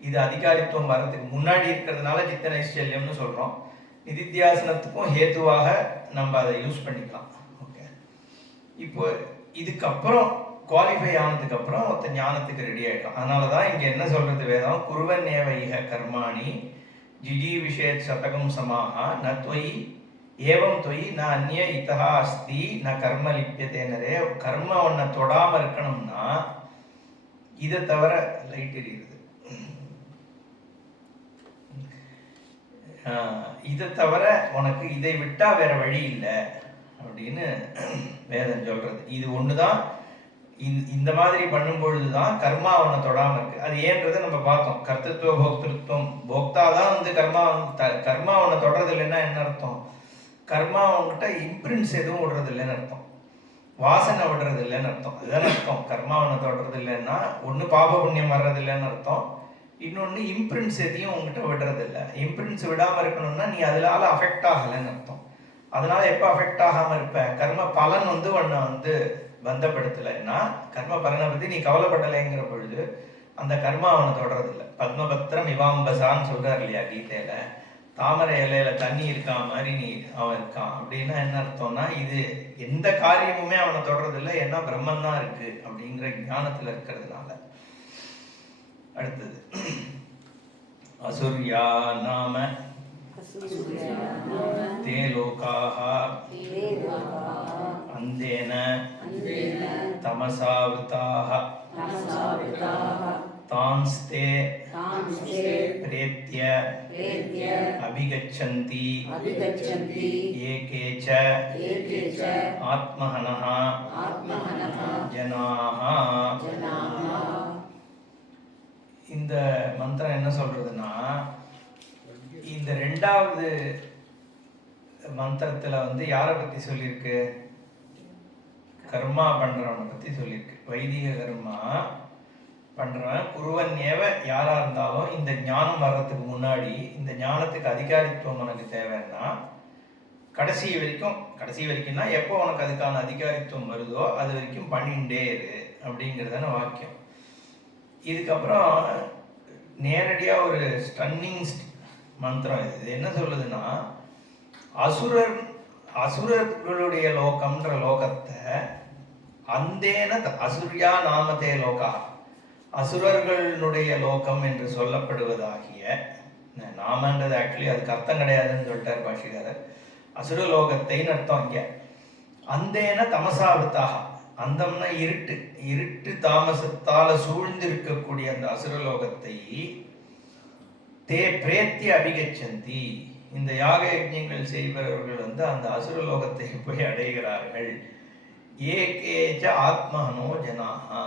இது அதிகாரித்துவம் வர்றதுக்கு முன்னாடி இருக்கிறதுனால சித்த நைச்சல்யம்னு சொல்றோம். நிதித்தியாசனத்துக்கும் ஹேத்துவாக நம்ம அதை யூஸ் பண்ணிக்கலாம். ஓகே, இப்போ இதுக்கப்புறம் குவாலிஃபை ஆனதுக்கு அப்புறம் ஒருத்த ஞானத்துக்கு ரெடி ஆகிடும். அதனால தான் இங்கே என்ன சொல்றது வேதம், குருவன்னேவைக கர்மாணி ஜிஜி விஷயத் சதகம் சமாக ந தொயி ஏவம் தொயி ந அந்நிய இத்தகா அஸ்தி ந கர்ம லிப்பியத்தேனரே. கர்ம ஒன்றை தொடாமல் இருக்கணும்னா இதை தவிர லைட் எரியுது, இதை தவிர உனக்கு இதை விட்டா வேற வழி இல்லை அப்படின்னு வேதம் சொல்றது. இது ஒண்ணுதான். இந்த மாதிரி பண்ணும் பொழுதுதான் கர்மா அவனை தொடாம இருக்கு. அது ஏன்றதை நம்ம பார்த்தோம். கர்த்தத்துவ போக்திருத்துவம், போக்தாதான் வந்து கர்மா அவனை தொடறது இல்லைன்னா என்ன அர்த்தம்? கர்மா அவன்கிட்ட இம்ப்ரின்ஸ் எதுவும் விடுறது இல்லைன்னு அர்த்தம், வாசனை விடுறது இல்லைன்னு அர்த்தம். அதுதான் அர்த்தம். கர்மா அவனை தொடறது இல்லைன்னா ஒண்ணு பாப புண்ணியம் வர்றது இல்லைன்னு அர்த்தம், இன்னொன்னு இம்ப்ரின்ஸ் எதையும் உங்ககிட்ட விடுறது இல்லை. இம்ப்ரின்ஸ் விடாம இருக்கணும்னா நீ அதனால அஃபெக்ட் ஆகலைன்னு அர்த்தம். அதனால எப்ப அஃபெக்ட் ஆகாம இருப்ப, கர்ம பலன் வந்து உன்னை வந்து பந்தப்படுத்தலைன்னா, கர்ம பலனை பத்தி நீ கவலைப்படலைங்கிற பொழுது அந்த கர்மா அவனை தொடறது இல்லை. பத்மபத்திரம் இவாம்பசான்னு சொல்றாரு இல்லையா கீதையில, தாமரை இலையில தண்ணி இருக்கா மாதிரி நீ அவன் இருக்கான். அப்படின்னா என்ன அர்த்தம்னா, இது எந்த காரியமுமே அவனை தொடறது இல்லை, ஏன்னா பிரம்மன் தான் இருக்கு அப்படிங்கிற ஞானத்துல இருக்கிறதுனால. அடுத்தது அசுர்யா நாம தே லோகாஹ அந்தேன தமசாவிருதாஹ தான்ஸ்தே பிரேத்ய அபிகச்சந்தி ஏகேச்ச ஆத்மஹனஹ ஜனாஹ. இந்த மந்திரம் என்ன சொல்றதுன்னா, இந்த ரெண்டாவது மந்திரத்துல வந்து யாரை பத்தி சொல்லியிருக்கு? கர்மா பண்றவனை பத்தி சொல்லியிருக்கு. வைதிக கர்மா பண்றவன் குருவன்யேவ யாரா இருந்தாலும் இந்த ஞானம் வர்றதுக்கு முன்னாடி, இந்த ஞானத்துக்கு அதிகாரித்துவம் உனக்கு தேவைன்னா கடைசி வரைக்கும்னா எப்போ உனக்கு அதுக்கான அதிகாரித்துவம் வருதோ அது வரைக்கும் பண்ணிண்டே இரு அப்படிங்கிறதான வாக்கியம். இதுக்கப்புறம் நேரடியா ஒரு ஸ்டன்னிங் மந்திரம். இது என்ன சொல்லுதுன்னா, அசுரர்களுடைய லோகம்ன்ற லோகத்தை அந்தேன அசுர்யா நாமதே லோகா, அசுரர்களுடைய லோகம் என்று சொல்லப்படுவதாகிய, நாமன்றது ஆக்சுவலி அதுக்கு அர்த்தம் கிடையாதுன்னு சொல்லிட்டார் பாஷிகாரர், அசுரலோகத்தைன்னு அர்த்தம். இங்க அந்தேன தமசாவிருத்தாக, அந்தம்னா இருட்டு தாமசத்தால சூழ்ந்து இருக்கக்கூடிய அந்த அசுரலோகத்தை பிரேத்திய அபிகச்சந்தி, இந்த யாக யஜ்ஞங்கள் செய்பவர்கள் வந்து அந்த அசுரலோகத்தை போய் அடைகிறார்கள். ஏகேச்ச ஆத்மஹனோ ஜனாஹா,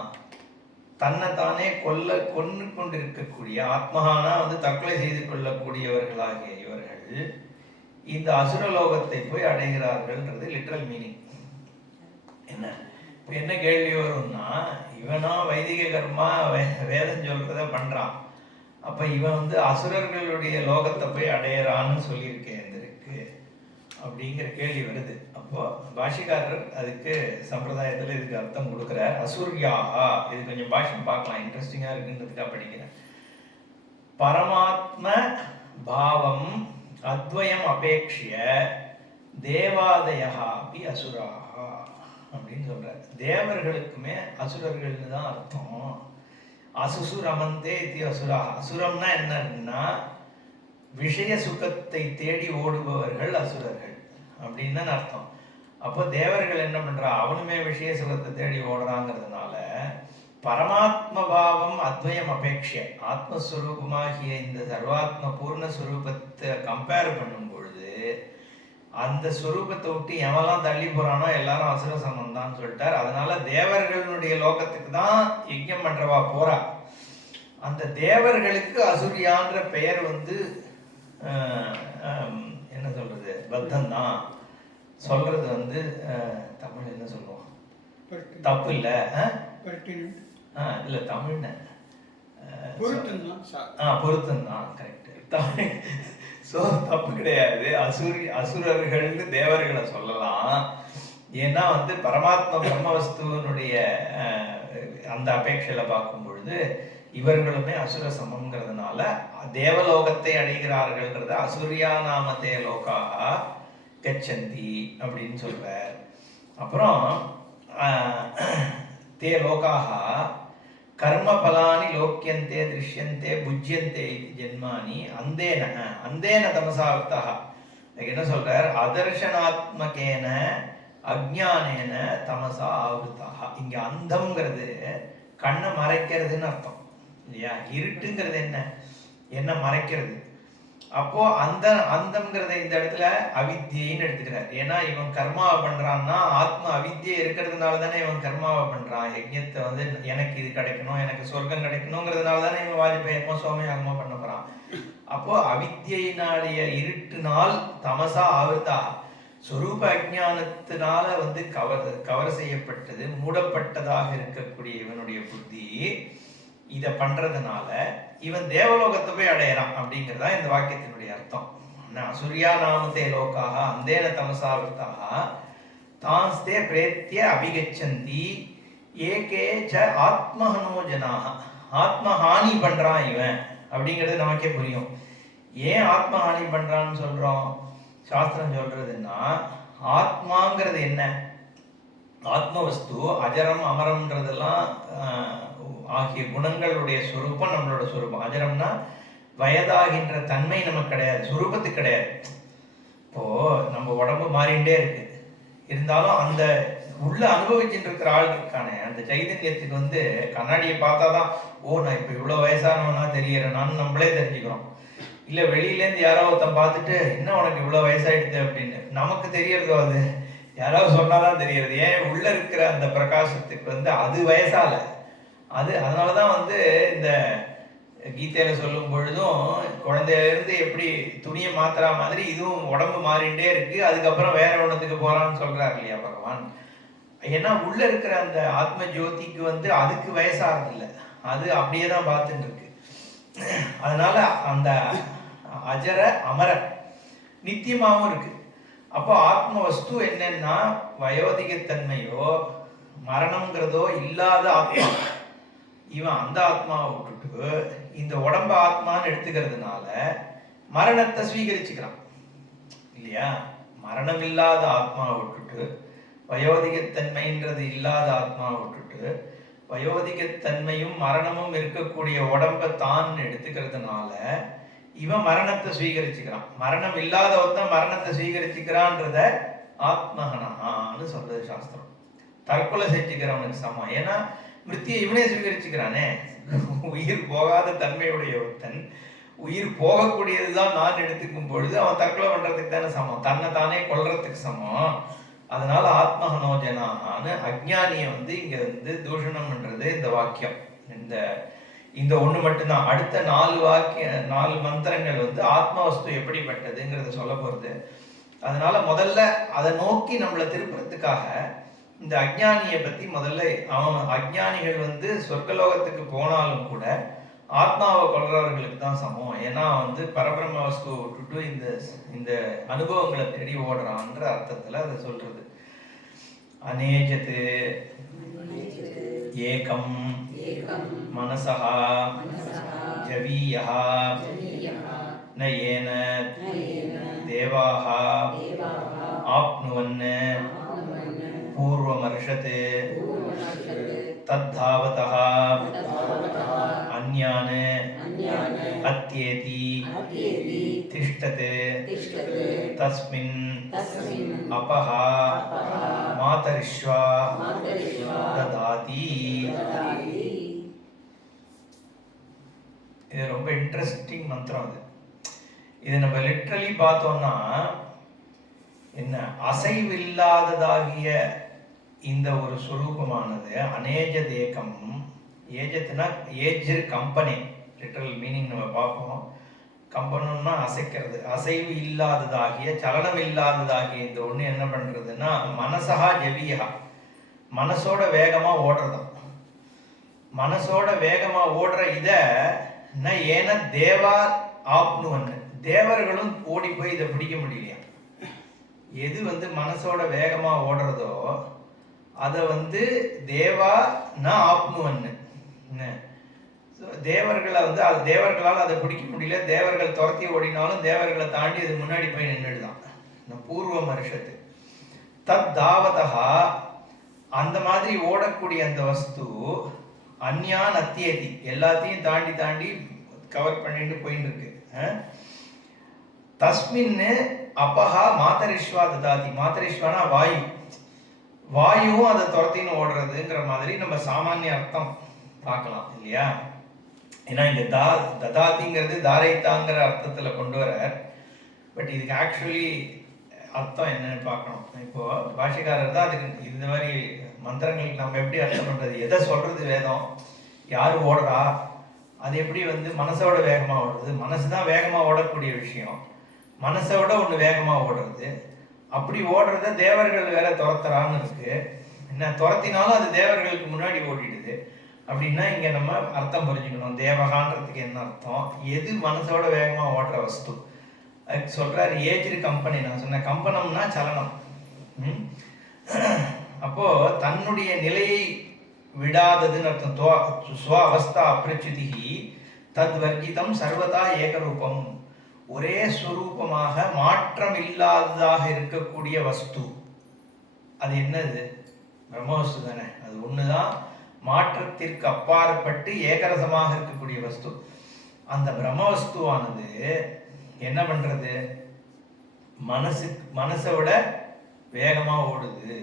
தன்னைத்தானே கொன்று கொண்டிருக்கக்கூடிய, ஆத்மஹானா வந்து தற்கொலை செய்து கொள்ளக்கூடியவர்களாகிய இவர்கள் இந்த அசுரலோகத்தை போய் அடைகிறார்கள்ன்றது லிட்ரல் மீனிங். என்ன இப்போ என்ன கேள்வி வரும்னா, இவனா வைதிக கர்மா வேதம் சொல்றத பண்றான், அப்ப இவன் வந்து அசுரர்களுடைய லோகத்தை போய் அடையறான்னு சொல்லியிருக்கேன் இருக்கு அப்படிங்கிற கேள்வி வருது. அப்போ பாஷிகாரர் அதுக்கு சம்பிரதாயத்துல இதுக்கு அர்த்தம் கொடுக்குறார். அசுர்யாஹா, இது கொஞ்சம் பாஷம் பார்க்கலாம், இன்ட்ரெஸ்டிங்கா இருக்குன்றதுக்காக படிக்கிறேன். பரமாத்ம பாவம் அத்வயம் அபேக்ஷிய தேவாதயா அப்படி அசுராஹா அப்படின்னு சொல்றாரு. தேவர்களுக்குமே அசுரர்கள்னு தான் அர்த்தம். அசுசுரமந்தே இது அசுரா. அசுரம்னா என்னன்னா விஷய சுகத்தை தேடி ஓடுபவர்கள் அசுரர்கள் அப்படின்னு தான் அர்த்தம். அப்போ தேவர்கள் என்ன பண்றா, அவனுமே விஷய சுகத்தை தேடி ஓடுறாங்கிறதுனால பரமாத்ம பாவம் அத்வயம் அபேட்சிய, ஆத்மஸ்வரூபமாகிய இந்த சர்வாத்ம பூர்ணஸ்வரூபத்தை கம்பேர் பண்ணும் பொழுது அந்த ஸ்வரூபத்தை விட்டு எவெல்லாம் தள்ளி போறானோ எல்லாரும் அசுர சமம் தான் சொல்லிட்டார். அதனால தேவர்களுடைய லோகத்துக்கு தான் யஜ்ஞம் பண்றவா போறா. அந்த தேவர்களுக்கு அசுரியான்ற பெயர் வந்து என்ன சொல்றது, பத்தம் தான் சொல்றது வந்து தமிழ் என்ன சொல்லுவோம், தப்பு இல்ல இல்ல தமிழ்ன பொருத்தம் தான் கரெக்ட். சோ தப்பு கிடையாது, அசுரர்கள்னு தேவர்களை சொல்லலாம். ஏன்னா வந்து பரமாத்ம பிரம்ம வஸ்துவனுடைய அந்த அபேட்சையில பார்க்கும் பொழுது இவர்களுமே அசுர சமம்ங்கிறதுனால தேவலோகத்தை அடைகிறார்கள்ங்கிறத அசுரியா நாமத்தே லோகாக கச்சந்தி அப்படின்னு சொல்றார். அப்புறம் தே லோகாக கர்ம பலானி லோக்கியந்தே திருஷ்யந்தே புஜ்யந்தே ஜென்மானி அந்தேன தமசாவித்தாக. என்ன சொல்றார்? அதர்ஷனாத்மகேன அஜ்ஞானேன தமசா ஆவృத்தாக. இங்க அந்தம்ங்கிறது கண்ணை மறைக்கிறதுன்னு அர்த்தம் இல்லையா? இருட்டுங்கிறது என்ன மறைக்கிறது. அப்போ அந்தம்ங்கிறத இந்த இடத்துல அவித்தியைன்னு எடுத்துக்கிறார். ஏன்னா இவன் கர்மாவை பண்றான்னா ஆத்ம அவித்தியை இருக்கிறதுனால தானே இவன் கர்மாவை பண்றான். யஜ்யத்தை வந்து எனக்கு இது கிடைக்கணும், எனக்கு சொர்க்கம் கிடைக்கணுங்கிறதுனால தானே இவன் வாஜ்பேயமோ சோமயாகமோ பண்ண போறான். அப்போ அவித்தியினாலேய இருட்டினால் தமசா ஆவృத்தா, சொரூப அஜ்ஞானத்தினால வந்து கவர் செய்யப்பட்டது, மூடப்பட்டதாக இருக்கக்கூடிய இவனுடைய புத்தி இத பண்றதுனால இவன் தேவலோகத்தை போய் அடையறான் அப்படிங்கிறதா இந்த வாக்கியத்தினுடைய அர்த்தம். அசுரியா நாமத்தே லோகாக அந்தேன தமசாவித்தாக தான்ஸ்தே பிரேத்திய அபிகச்சந்தி ஏகே ச ஆத்மஹனோ ஜனாக. ஆத்மஹானி பண்றான் இவன் அப்படிங்கிறது நமக்கே புரியும். ஏன் ஆத்மஹானி பண்றான்னு சொல்றோம்? சாஸ்திரம் சொல்றதுன்னா ஆத்மாங்கிறது என்ன? ஆத்மவஸ்து அஜரம் அமரம்ன்றதெல்லாம் ஆகிய குணங்களுடைய சுரூபம் நம்மளோட சுரூபம். அஜரம்னா வயதாகின்ற தன்மை நமக்கு கிடையாது, சுரூபத்துக்கு கிடையாது. இப்போ நம்ம உடம்பு மாறிண்டே இருக்கு, இருந்தாலும் அந்த உள்ள அனுபவிச்சுட்டு இருக்கிற ஆள் இருக்கானே அந்த சைதன்யத்துக்கு வந்து கண்ணாடியை பார்த்தாதான் ஓ நான் இப்ப இவ்வளவு வயசானவனா தெரியறேனான்னு நம்மளே தெரிஞ்சுக்கிறோம். இல்ல வெளியிலேருந்து யாரோ ஒருத்தன் பார்த்துட்டு என்ன உனக்கு இவ்வளவு வயசாயிடுது அப்படின்னு நமக்கு தெரியறதோ அது யாராவது சொன்னாதான் தெரியறது. ஏன் உள்ள இருக்கிற அந்த பிரகாசத்துக்கு வந்து அது வயசால அது. அதனாலதான் வந்து இந்த கீதையில சொல்லும் பொழுதும் குழந்தையில இருந்து எப்படி துணியை மாத்துற மாதிரி இதுவும் உடம்பு மாறிண்டே இருக்கு, அதுக்கப்புறம் வேற ஒண்ணுத்துக்கு போறான்னு சொல்றாரு இல்லையா பகவான். ஏன்னா உள்ள இருக்கிற அந்த ஆத்ம ஜோதிக்கு வந்து அதுக்கு வயசாகிறது இல்லை, அது அப்படியேதான் பார்த்துட்டு இருக்கு. அதனால அந்த அஜர அமர நித்தியமாகவும் இருக்கு. அப்போ ஆத்ம வஸ்து என்னன்னா வயோதிகத்தன்மையோ மரணம்ங்கிறதோ இல்லாத ஆத்மா. இவன் அந்த ஆத்மாவை விட்டுட்டு இந்த உடம்ப ஆத்மான்னு எடுத்துக்கிறதுனால மரணத்தை ஸ்வீகரிச்சுக்கிறான் இல்லையா? மரணம் இல்லாத ஆத்மாவை விட்டுட்டு வயோதிகத்தன்மைன்றது இல்லாத ஆத்மாவை விட்டுட்டு வயோதிகத்தன்மையும் மரணமும் இருக்கக்கூடிய உடம்பை தான் எடுத்துக்கிறதுனால இவன் மரணத்தை ஸ்வீகரிச்சுக்கிறான். மரணம் இல்லாதவன் மரணத்தை ஸ்வீகரிச்சுக்கிறான்றத ஆத்மஹனஹான்னு சொல்றது சாஸ்திரம். தற்கொலை செஞ்சுக்கிறவனுக்கு சமம். ஏன்னா மிருத்தியை இவனே ஸ்வீகரிச்சுக்கிறானே. உயிர் போகாத தன்மையுடைய ஒருத்தன் உயிர் போகக்கூடியதுதான் நான் எடுத்துக்கும் பொழுது அவன் தற்கொலை பண்றதுக்கு தானே சமம், தன்னை தானே கொல்றதுக்கு சமம். அதனால ஆத்மஹனோஜனான்னு அஜ்ஞானியை வந்து இங்க வந்து தூஷணம் பண்றது இந்த வாக்கியம். இந்த ஒண்ணு மட்டும்தான். அடுத்த 4 மந்திரங்கள் வந்து ஆத்மவஸ்து எப்படிப்பட்டதுங்கிறத சொல்ல போறது. அதனால முதல்ல அதை நோக்கி நம்மளை திருப்புறதுக்காக இந்த அஜ்ஞானியை பத்தி முதல்ல அவன் அஜ்ஞானிகள் வந்து சொர்க்கலோகத்துக்கு போனாலும் கூட ஆத்மாவை கொள்றவர்களுக்கு தான் சமம். ஏன்னா வந்து பரபிரம்ம வஸ்துவை விட்டுட்டு இந்த அனுபவங்களை தேடி ஓடுறான்ற அர்த்தத்துல அதை சொல்றது. அநேஜத்து ஏகம் மனசா ஜவீயா நயேன தேவாஹ ஆப்னுவன் பூர்வமர்ஷத் தத்தாவதஹ அன்யான் அத்யேதி திஷ்டத் தஸ்மின் அபஹ மாதரிஷ்வா ததாதி. இது ரொம்ப இன்ட்ரெஸ்டிங் மந்திரம். இது நம்ம லிட்ரலி பார்த்தோம்னா என்ன, அசைவில்லாததாகிய இந்த ஒரு சுரூபமானது அநேஜ தேகம். ஏஜத்துனா ஏஜ் கம்பெனி, லிட்ரல் மீனிங் நம்ம பார்ப்போம். கம்பனம்னா அசைக்கிறது. அசைவு இல்லாததாகிய சலனம் இல்லாததாகிய இந்த ஒண்ணு என்ன பண்றதுன்னா மனசா ஜவியா, மனசோட வேகமா ஓடுறதும். மனசோட வேகமா ஓடுற இத ஏன தேவா ஆப்னுவன், தேவர்களும் ஓடி போய் இதை பிடிக்க முடியலையா. எது வந்து மனசோட வேகமா ஓடுறதோ அதை வந்து தேவா ந ஆப்னுவன், தேவர்களை வந்து அது தேவர்களால் அதை பிடிக்க முடியல, தேவர்கள் துரத்தி ஓடினாலும் தேவர்களை தாண்டி அது முன்னாடி போய் நின்றுடுதான். இந்த பூர்வ மருஷத்து தத் தாவதா, அந்த மாதிரி ஓடக்கூடிய அந்த வஸ்து அந்யான் அத்தியதி, எல்லாத்தையும் தாண்டி தாண்டி கவர் பண்ணிட்டு போயின்னு இருக்கு. தஸ்மின் அப்பஹா மாதரிஷ்வா ததாதி, மாதரிஷ்வானா வாயு, வாயுவும் அதை துரத்தின்னு ஓடுறதுங்கிற மாதிரி நம்ம சாமானிய அர்த்தம் பார்க்கலாம் இல்லையா. ஏன்னா இந்த ததாதிங்கிறது தாரைத்தாங்கிற அர்த்தத்துல கொண்டு வர, பட் இதுக்கு ஆக்சுவலி அர்த்தம் என்னன்னு பார்க்கணும். இப்போ பாஷிகாரர் தான் அதுக்கு இந்த மாதிரி மந்திரங்களுக்கு நம்ம எப்படி அர்த்தம் பண்றது, எதை சொல்றது வேதம், யாரு ஓடுறா, அது எப்படி வந்து மனசோட வேகமா ஓடுறது, மனசு தான் வேகமா ஓடக்கூடிய விஷயம், மனசை விட ஒண்ணு வேகமா ஓடுறது, அப்படி ஓடுறத தேவர்கள் வேற துரத்துறான்னு இருக்கு. என்ன துரத்தினாலும் அது தேவர்களுக்கு முன்னாடி ஓடிடுது அப்படின்னா இங்க நம்ம அர்த்தம் புரிஞ்சுக்கணும். தேவகான்றதுக்கு என்ன அர்த்தம், எது மனசோட வேகமா ஓடுற வஸ்து. அதுக்கு சொல்றாரு ஏஜ்டு கம்பெனி. நான் சொன்ன கம்பனம்னா சலனம். அப்போ தன்னுடைய நிலையை விடாததுன்னு அர்த்தம். ஸ்வ அவஸ்தா அப்ரச்சுதிகி தத் வர்க்கிதம் சர்வதா ஏகரூபம், ஒரே ஸ்வரூபமாக மாற்றம் இல்லாததாக இருக்கக்கூடிய வஸ்து. அது என்னது? பிரம்மவஸ்து தானே. அது ஒண்ணுதான் மாற்றத்திற்கு அப்பாற்பட்டு ஏகரசமாக இருக்கக்கூடிய வஸ்து. அந்த பிரம்மவஸ்துவானது என்ன பண்றது, மனசை விட வேகமா ஓடுது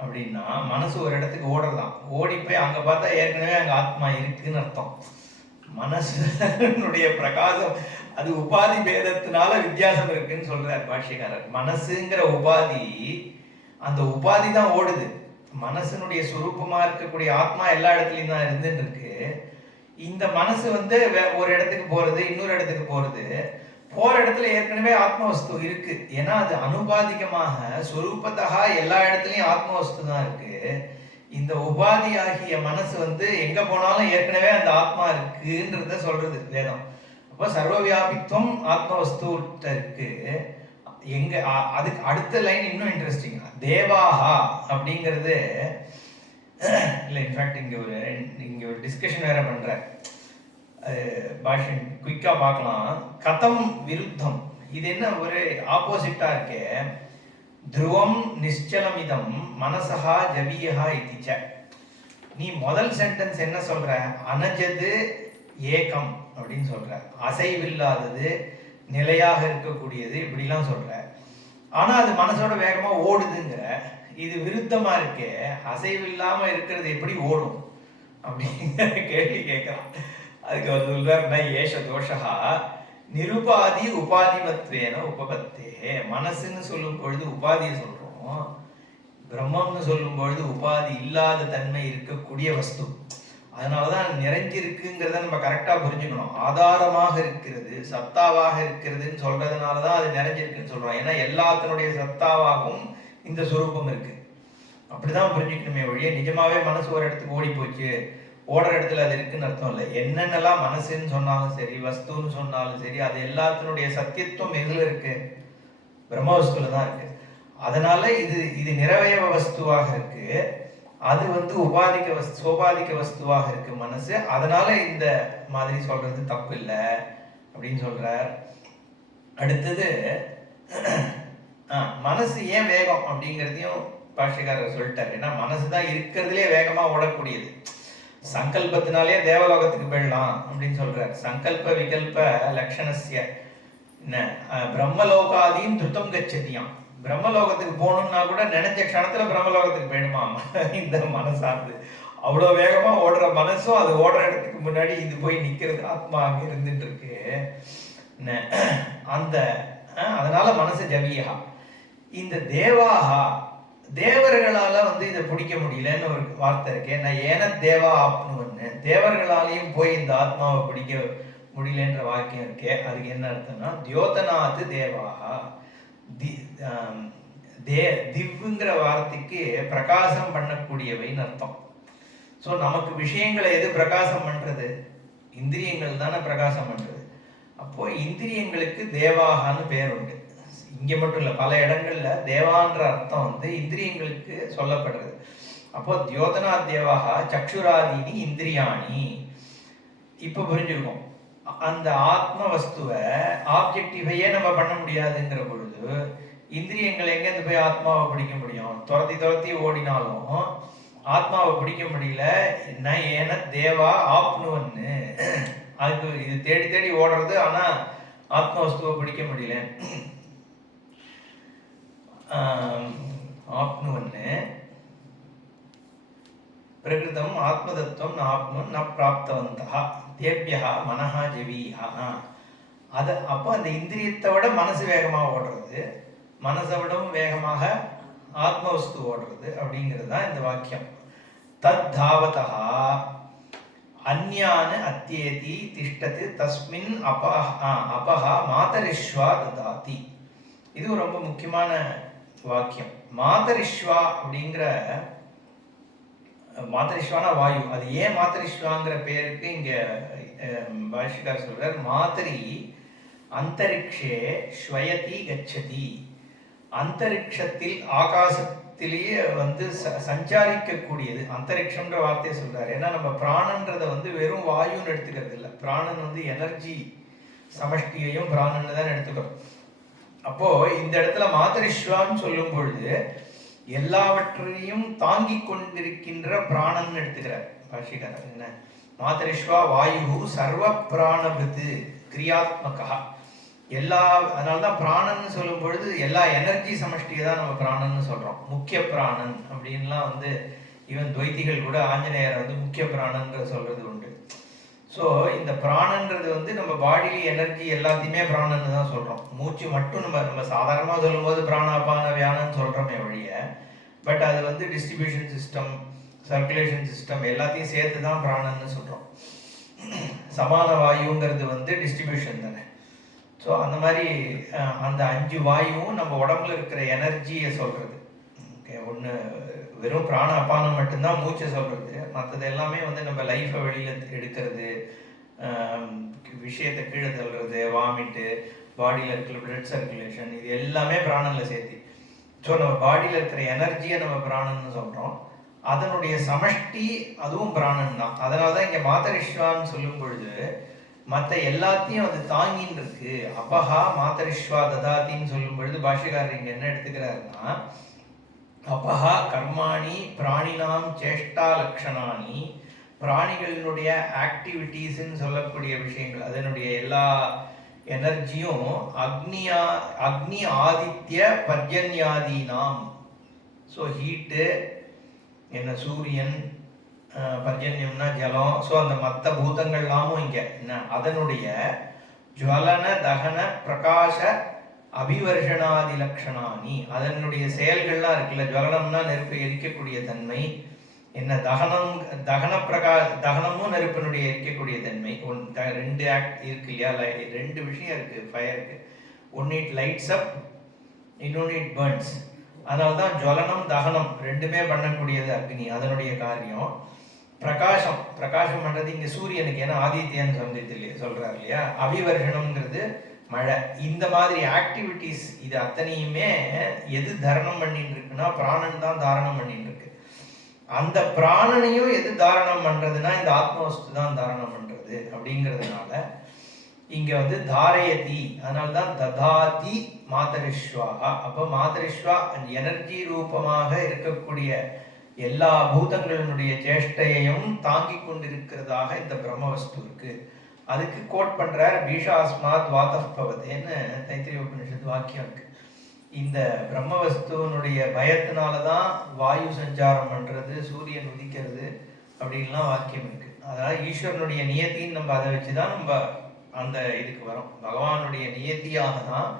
அப்படின்னா, மனசு ஒரு இடத்துக்கு ஓடுறதான், ஓடி போய் அங்க பார்த்தா ஏற்கனவே அங்க ஆத்மா இருக்குன்னு அர்த்தம். மனசுடைய பிரகாசம் அது உபாதி பேதத்தினால வித்தியாசம் இருக்குன்னு சொல்றார் பாஷ்யக்காரர். மனசுங்கிற உபாதி, அந்த உபாதி தான் ஓடுது. மனசனுடைய சுரூபமா இருக்கக்கூடிய ஆத்மா எல்லா இடத்துலயும் தான் இருந்துட்டு இருக்கு. இந்த மனசு வந்து ஒரு இடத்துக்கு போறது, இன்னொரு இடத்துக்கு போறது, போற இடத்துல ஏற்கனவே ஆத்மவஸ்து இருக்கு. ஏன்னா அது அனுபாதிகமாக சுரூபத்தகா எல்லா இடத்துலயும் ஆத்மவஸ்து தான் இருக்கு. இந்த உபாதி ஆகிய மனசு வந்து எங்க போனாலும் ஏற்கனவே அந்த ஆத்மா இருக்குன்றத சொல்றது வேதம். அப்போ சர்வ வியாபித்துவம் ஆத்மவஸ்து இருக்கு. எங்க அதுக்கு அடுத்த லைன் இன்னும் இன்ட்ரெஸ்டிங். தேவாஹா அப்படிங்கிறது இல்ல, இன்ஃபேக்ட் இங்க ஒரு டிஸ்கஷன் வேற பண்ற பாஷன் குயிக்கா பார்க்கலாம். கதம் விருத்தம், இது என்ன ஒரு ஆப்போசிட்டா இருக்கே. துருவம் நிச்சலமிதம் மனசஹா ஜவியஹா இதிச்ச. நீ முதல் சென்டென்ஸ் என்ன சொல்ற, அனஜது ஏகம் அப்படின்னு சொல்ற, அசைவில்லாதது நிலையாக இருக்கக்கூடியது இப்படிலாம் சொல்ற. ஆனா அது மனசோட வேகமா ஓடுதுங்கிற. இது விருத்தமா இருக்கே, அசைவு இல்லாம இருக்கிறது எப்படி ஓடும் அப்படிங்கிற கேள்வி கேட்கலாம். அதுக்கு அவர் சொல்றாருன்னா, ஏஷ தோஷா நிருபாதி உபாதிமத்வேன உபபத்தே. மனசுன்னு சொல்லும் பொழுது உபாதியை சொல்றோம், பிரம்மம்னு சொல்லும் பொழுது உபாதி இல்லாத தன்மை இருக்கக்கூடிய வஸ்து. அதனாலதான் நிறைஞ்சிருக்குங்கிறத நம்ம கரெக்டா புரிஞ்சுக்கணும். ஆதாரமாக இருக்கிறது, சத்தாவாக இருக்கிறதுன்னு சொல்றதுனாலதான் அது நிறைஞ்சிருக்குன்னு சொல்றோம். ஏன்னா எல்லாத்தினுடைய சத்தாவாகவும் இந்த சுரூபம் இருக்கு. அப்படிதான் புரிஞ்சுக்கணுமே ஒழிய நிஜமாவே மனசு ஒரு இடத்துக்கு ஓடி போச்சு, ஓடுற இடத்துல அது இருக்குன்னு அர்த்தம் இல்லை. என்னென்னலாம் மனசுன்னு சொன்னாலும் சரி, வஸ்துன்னு சொன்னாலும் சரி, அது எல்லாத்தினுடைய சத்தியத்துவம் எதுல இருக்கு, பிரம்மவஸ்துல தான் இருக்கு. அதனால இது நிறவயவ வஸ்துவாக இருக்கு, அது வந்து சோபாதிக்க வஸ்துவாக இருக்கு மனசு. அதனால இந்த மாதிரி சொல்றது தப்பு இல்லை அப்படின்னு சொல்றார். அடுத்தது மனசு ஏன் வேகம் அப்படிங்கிறதையும் பாஷ்யக்காரர் சொல்லிட்டாரு. ஏன்னா மனசுதான் இருக்கிறதுலே வேகமா ஓடக்கூடியது. சங்கல்பத்தினாலே தேவலோகத்துக்கு போயிடலாம் அப்படின்னு சொல்றாரு. சங்கல்ப விகல்ப லட்சணஸ்ய பிரம்மலோகாதியும் திருத்தம் கச்சதியாம். பிரம்மலோகத்துக்கு போகணும்னா கூட நினைச்ச க்ஷணத்துல பிரம்மலோகத்துக்கு போயிடுமாமா இந்த மனசானது. அவ்வளவு வேகமா ஓடுற மனசும் அது ஓடுற இடத்துக்கு முன்னாடி இது போய் நிக்கிறது, ஆத்மா அங்க இருந்துட்டு இருக்கு. அந்த அதனால மனசு ஜவியா. இந்த தேவாஹா, தேவர்களால வந்து இதை பிடிக்க முடியலன்னு ஒரு வார்த்தை இருக்கேன். நான் ஏன தேவா ஆப்னுவன்னு, தேவர்களாலையும் போய் இந்த ஆத்மாவை பிடிக்க முடியலன்ற வாக்கியம் இருக்கே. அதுக்கு என்ன அர்த்தம்னா, தியோதனாது தேவாஹா. திவ்ங்கிற வார்த்தைக்கு பிரகாசம் பண்ணக்கூடியவைன்னு அர்த்தம். ஸோ நமக்கு விஷயங்களை எது பிரகாசம் பண்றது, இந்திரியங்கள் தானே பிரகாசம் பண்றது. அப்போ இந்திரியங்களுக்கு தேவாகான்னு பேர் உண்டு. இங்க மட்டும் இல்ல, பல இடங்கள்ல தேவான்ற அர்த்தம் வந்து இந்திரியங்களுக்கு சொல்லப்படுறது. அப்போ தியோதனா தேவாகா சக்ஷுராதீனி இந்திரியாணி. இப்போ புரிஞ்சிருக்கும். அந்த ஆத்ம வஸ்துவை ஆப்ஜெக்டிவையே நம்ம பண்ண முடியாதுங்கிற பொழுது இந்திரியங்கள் எங்கேருந்து போய் ஆத்மாவை பிடிக்க முடியும்? துரத்தி துரத்தி ஓடினாலும் ஆத்மாவை பிடிக்க முடியல. என்ன ஏன தேவா ஆப்னுவன்னு அதுக்கு இது தேடி தேடி ஓடுறது, ஆனா ஆத்ம வஸ்துவை பிடிக்க முடியல. ஆப்னுவன்னு பிரகிருதம் ஆத்மதத்துவம் ந ஆப்னுவன் ந பிராப்தவந்தா தேபியா மனஹா ஜெவீஹா. அது அப்போ அந்த இந்திரியத்தை விட மனசு வேகமாக ஓடுறது, மனசை விடவும் வேகமாக ஆத்மவஸ்து ஓடுறது அப்படிங்கிறது தான் இந்த வாக்கியம். தத் தாவதா அந்யான் அத்தியேதி திஷ்டத்து தஸ்மின் அபஹா மாதரிஷ்வா ததாதி. இது ரொம்ப முக்கியமான வாக்கியம். மாதரிஷ்வா அப்படிங்கிற, மாதரிஷ்வானா வாயு. அது ஏன் மாதரிஷ்வாங்கிற பேருக்கு இங்க பாஷ்யக்காரர் சொல்றார், மாதரி அந்தரிக்ஷே ஸ்வயதி கச்சதி. அந்தரிக்ஷத்தில் ஆகாசத்திலேயே சஞ்சாரிக்கக்கூடியது. அந்தரிக்ஷம்ன்ற வார்த்தையை சொல்றாரு. ஏன்னா நம்ம பிராணன்றதை வெறும் வாயுன்னு எடுத்துக்கிறது இல்லை. பிராணன் எனர்ஜி சமஷ்டியையும் பிராணன்னு தான் எடுத்துக்கிறோம். அப்போ இந்த இடத்துல மாதரிஷ்வான்னு சொல்லும் பொழுது எல்லாவற்றையும் தாங்கி கொண்டிருக்கின்ற பிராணன் எடுத்துக்கிறார் பாஷ்யக்காரர். என்ன மாதரிஷ்வா வாயு சர்வ பிராணபிருத்து கிரியாத்மகா. அதனால்தான் பிராணன் சொல்லும் பொழுது எல்லா எனர்ஜி சமஷ்டியை தான் நம்ம பிராணன்னு சொல்றோம். முக்கிய பிராணன் அப்படின்லாம் ஈவன் துவைத்திகள் கூட ஆஞ்சநேயர் முக்கிய பிராணன்ற சொல்றது உண்டு. ஸோ இந்த பிராணன்றது நம்ம பாடியில எனர்ஜி எல்லாத்தையுமே பிராணன்னு தான் சொல்றோம். மூச்சு மட்டும் நம்ம சாதாரணமாக சொல்லும் போது பிராணாபான வியானன்னு சொல்றோமே ஒழிய, பட் அது டிஸ்ட்ரிபியூஷன் சிஸ்டம், சர்க்குலேஷன் சிஸ்டம் எல்லாத்தையும் சேர்த்து தான் பிராணன்னு சொல்றோம். சமான வாயுங்கிறது டிஸ்ட்ரிபியூஷன் தானே. ஸோ அந்த மாதிரி அந்த 5 வாயுவும் நம்ம உடம்புல இருக்கிற எனர்ஜியை சொல்றது. ஓகே, ஒன்று வெறும் பிராண அபானம் மட்டும்தான் மூச்சை சொல்றது. மற்றது எல்லாமே நம்ம லைஃப்பை வெளியில எடுக்கிறது, விஷயத்தை கீழே தள்ளுறது, வாமிட்டு, பாடியில் இருக்கிற பிளட் சர்க்குலேஷன், இது எல்லாமே பிராணன்ல சேர்த்து. ஸோ நம்ம பாடியில் இருக்கிற எனர்ஜியை நம்ம பிராணன்னு சொல்றோம். அதனுடைய சமஷ்டி அதுவும் பிராணன் தான். அதனால தான் இங்கே மாதரிஷ்வான்னு சொல்லும் பொழுது மற்ற எல்லாத்தையும் அது தாங்கின்னு இருக்கு. அபஹா மாதரிஷ்வா ததாத்தின்னு சொல்லும் பொழுது பாஷ்யக்காரர் இங்க என்ன எடுத்துக்கிறாருன்னா, அபஹா கர்மாணி பிராணினாம் சேஷ்டா லக்ஷணானி. பிராணிகளினுடைய ஆக்டிவிட்டீஸ்ன்னு சொல்லக்கூடிய விஷயங்கள், அதனுடைய எல்லா எனர்ஜியும் அக்னி ஆதித்ய பர்ஜன்யாதீனாம். ஸோ ஹீட்டு என்ன, சூரியன், பர்ஜன்யம்னா ஜலம். ஸோ அந்த மற்ற பூதங்கள்லாமும் இங்க என்ன, அதனுடைய ஜுவலன தகன பிரகாச அபிவர்ஷனாதி லக்ஷணானி. அதனுடைய செயல்கள்லாம் இருக்குல்ல. ஜுவலனம்னா நெருப்பை எரிக்கக்கூடிய தன்மை, என்ன தகனமும் நெருப்பினுடைய எரிக்கக்கூடிய தன்மை. 2 ஆக்ட் இருக்கு இல்லையா, 2 விஷயம் இருக்கு ஃபயருக்கு. ஒன்று இட் லைட்ஸ் அப், இன்னொன்று இட் பர்ன்ஸ். அதனால தான் ஜுவலனம் தகனம் ரெண்டுமே பண்ணக்கூடியது அக்னி, அதனுடைய காரியம். பிரகாசம் பண்றது இங்க சூரியனுக்கு, ஏன்னா ஆதித்யன் சொல்றாரு இல்லையா. அபிவர்ஷனம்ங்கிறது மழை. இந்த மாதிரி ஆக்டிவிட்டிஸ் இது அத்தனையுமே எது தரணம் பண்ணிட்டு இருக்குன்னா பிராணன் தான் தாரணம் பண்ணிட்டு இருக்கு. அந்த பிராணனையும் எது தாரணம் பண்றதுன்னா இந்த ஆத்மவஸ்து தான் தாரணம் பண்றது. அப்படிங்கிறதுனால இங்க தாரயதி, அதனால்தான் ததாதி மாதரிஷ்வாகா. அப்போ மாதரிஷ்வா எனர்ஜி ரூபமாக இருக்கக்கூடிய எல்லா பூதங்களினுடைய சேஷ்டையையும் தாங்கி கொண்டிருக்கிறதாக இந்த பிரம்மவஸ்து இருக்கு. அதுக்கு கோட் பண்றார், பீஷாஸ்மாத் வாதப் பவதேன்னு தைத்திரிய உபனிஷத்து வாக்கியம் இருக்கு. இந்த பிரம்மவஸ்துவனுடைய பயத்தினாலதான் வாயு சஞ்சாரம் பண்றது, சூரியன் உதிக்கிறது அப்படின்லாம் வாக்கியம் இருக்கு. அதனால ஈஸ்வரனுடைய நியத்தின்னு நம்ம அதை வச்சுதான் நம்ம அந்த இதுக்கு வரோம். பகவானுடைய நியத்தியாக தான்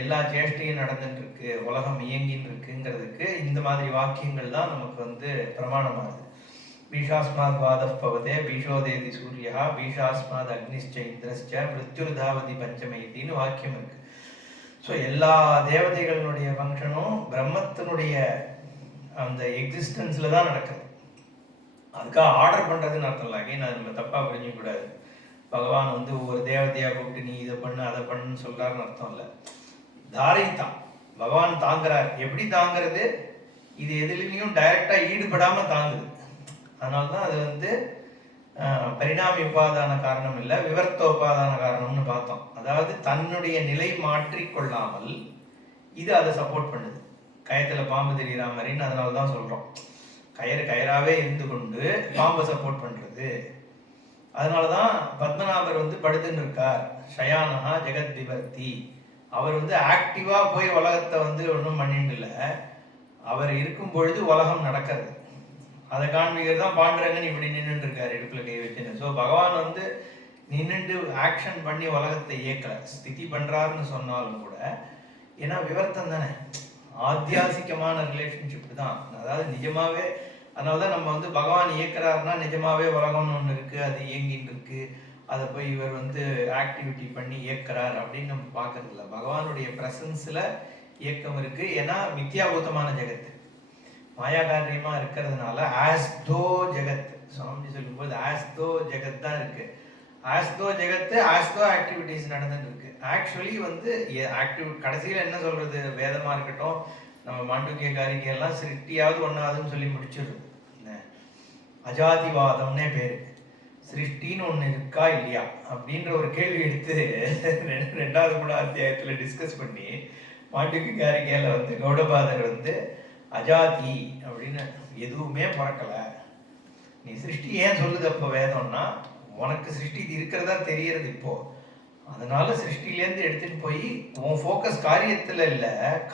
எல்லா சேஷ்டையும் நடந்துட்டு இருக்கு, உலகம் இயங்கின்னு இருக்குங்கிறதுக்கு இந்த மாதிரி வாக்கியங்கள் தான் நமக்கு பிரமாணமாகுது. பீஷாஸ்மாத் வாதப் பவதே பீஷோதேதி சூரியா பீஷாஸ்மாத் அக்னிஷ்ச இந்திரஸ்ச மிருத்யுர்தாவதி பஞ்சமைத்தின்னு வாக்கியம் இருக்கு. ஸோ எல்லா தேவதைகளினுடைய ஃபங்க்ஷனும் பிரம்மத்தினுடைய அந்த எக்ஸிஸ்டன்ஸ்ல தான் நடக்குது. அதுக்காக ஆர்டர் பண்றதுன்னு அர்த்தம் இல்லை. அகைன் அது நம்ம தப்பா புரிஞ்சிக்கூடாது. பகவான் ஒவ்வொரு தேவதையா கூப்பிட்டு நீ இதை பண்ணு அதை பண்ணுன்னு சொல்றாருன்னு அர்த்தம் இல்லை. தாரை தான் பகவான் தாங்குறார். எப்படி தாங்கிறது, இது எதுலையும் டைரக்டா ஈடுபடாம தாங்குது. அதனால்தான் அது பரிணாமி உபாதான காரணம் இல்லை, விவர்த்த உபாதான காரணம்னு பார்த்தோம். அதாவது தன்னுடைய நிலை மாற்றிக்கொள்ளாமல் இது அதை சப்போர்ட் பண்ணுது. கயத்தில் பாம்பு தெரிகிற மாதிரின்னு அதனால தான் சொல்கிறோம். கயிறாவே இருந்து கொண்டு பாம்பை சப்போர்ட் பண்ணுறது. அதனால தான் பத்மநாபர் படுத்துன்னு இருக்கார். ஷயானஹா ஜெகத் விவர்த்தி. அவர் ஆக்டிவாக போய் உலகத்தை ஒன்றும் பண்ணிட்டு இல்லை. அவர் இருக்கும் பொழுது உலகம் நடக்கிறது. அதை காண்பிக்கிறது தான் பாண்டுரங்கன் இப்படி நின்றுட்டு இருக்காரு இடுப்புல கை வச்சுன்னு. ஸோ பகவான் நின்றுட்டு ஆக்ஷன் பண்ணி உலகத்தை இயக்கல, ஸ்திதி பண்றாருன்னு சொன்னாலும் கூட, ஏன்னா விவர்த்தம் தானே, ஆத்தியாசிகமான ரிலேஷன்ஷிப் தான். அதாவது நிஜமாவே, அதனாலதான் நம்ம பகவான் இயக்குறாருன்னா நிஜமாவே உலகம்னு ஒன்று இருக்கு, அது இயங்கிட்டு இருக்கு, அதை போய் இவர் ஆக்டிவிட்டி பண்ணி இயக்குறார் அப்படின்னு நம்ம பார்க்கறது இல்லை. பகவானுடைய பிரசன்ஸ்ல இயக்கம் இருக்கு. ஏன்னா மித்யாபூதமான ஜெகத்து மாயாகாரியமா இருக்கிறதுனால ஆஸ்தோ ஜெகத், சுவாமி சொல்லும்போது ஆஸ்தோ ஜெகத் தான் இருக்கு. ஆஸ்தோ ஜெகத்து, ஆஸ்தோ ஆக்டிவிட்டிஸ் நடந்துட்டு இருக்கு. ஆக்சுவலி கடைசியில என்ன சொல்றது, வேதமா இருக்கட்டும், நம்ம மாண்டூக்கிய காரிக்கையெல்லாம் சிருஷ்டியாவது ஒன்னாவதுன்னு சொல்லி முடிச்சிடுது. அஜாதிவாதம்னே பேரு. சிருஷ்டின்னு ஒண்ணு இருக்கா இல்லையா அப்படின்ற ஒரு கேள்வி எடுத்து 2வது 3வது அத்தியாயத்துல டிஸ்கஸ் பண்ணி மாண்டூக்கிய காரிக்கையில கௌடபாதர் அஜாதி அப்படின்னு எதுவுமே பிறக்கல, நீ சிருஷ்டி ஏன் சொல்லுது அப்போ வேதம்னா, உனக்கு சிருஷ்டி இருக்கிறதா தெரியறது இப்போ, அதனால சிருஷ்டிலேருந்து எடுத்துட்டு போய் உன் ஃபோக்கஸ் காரியத்துல இல்ல,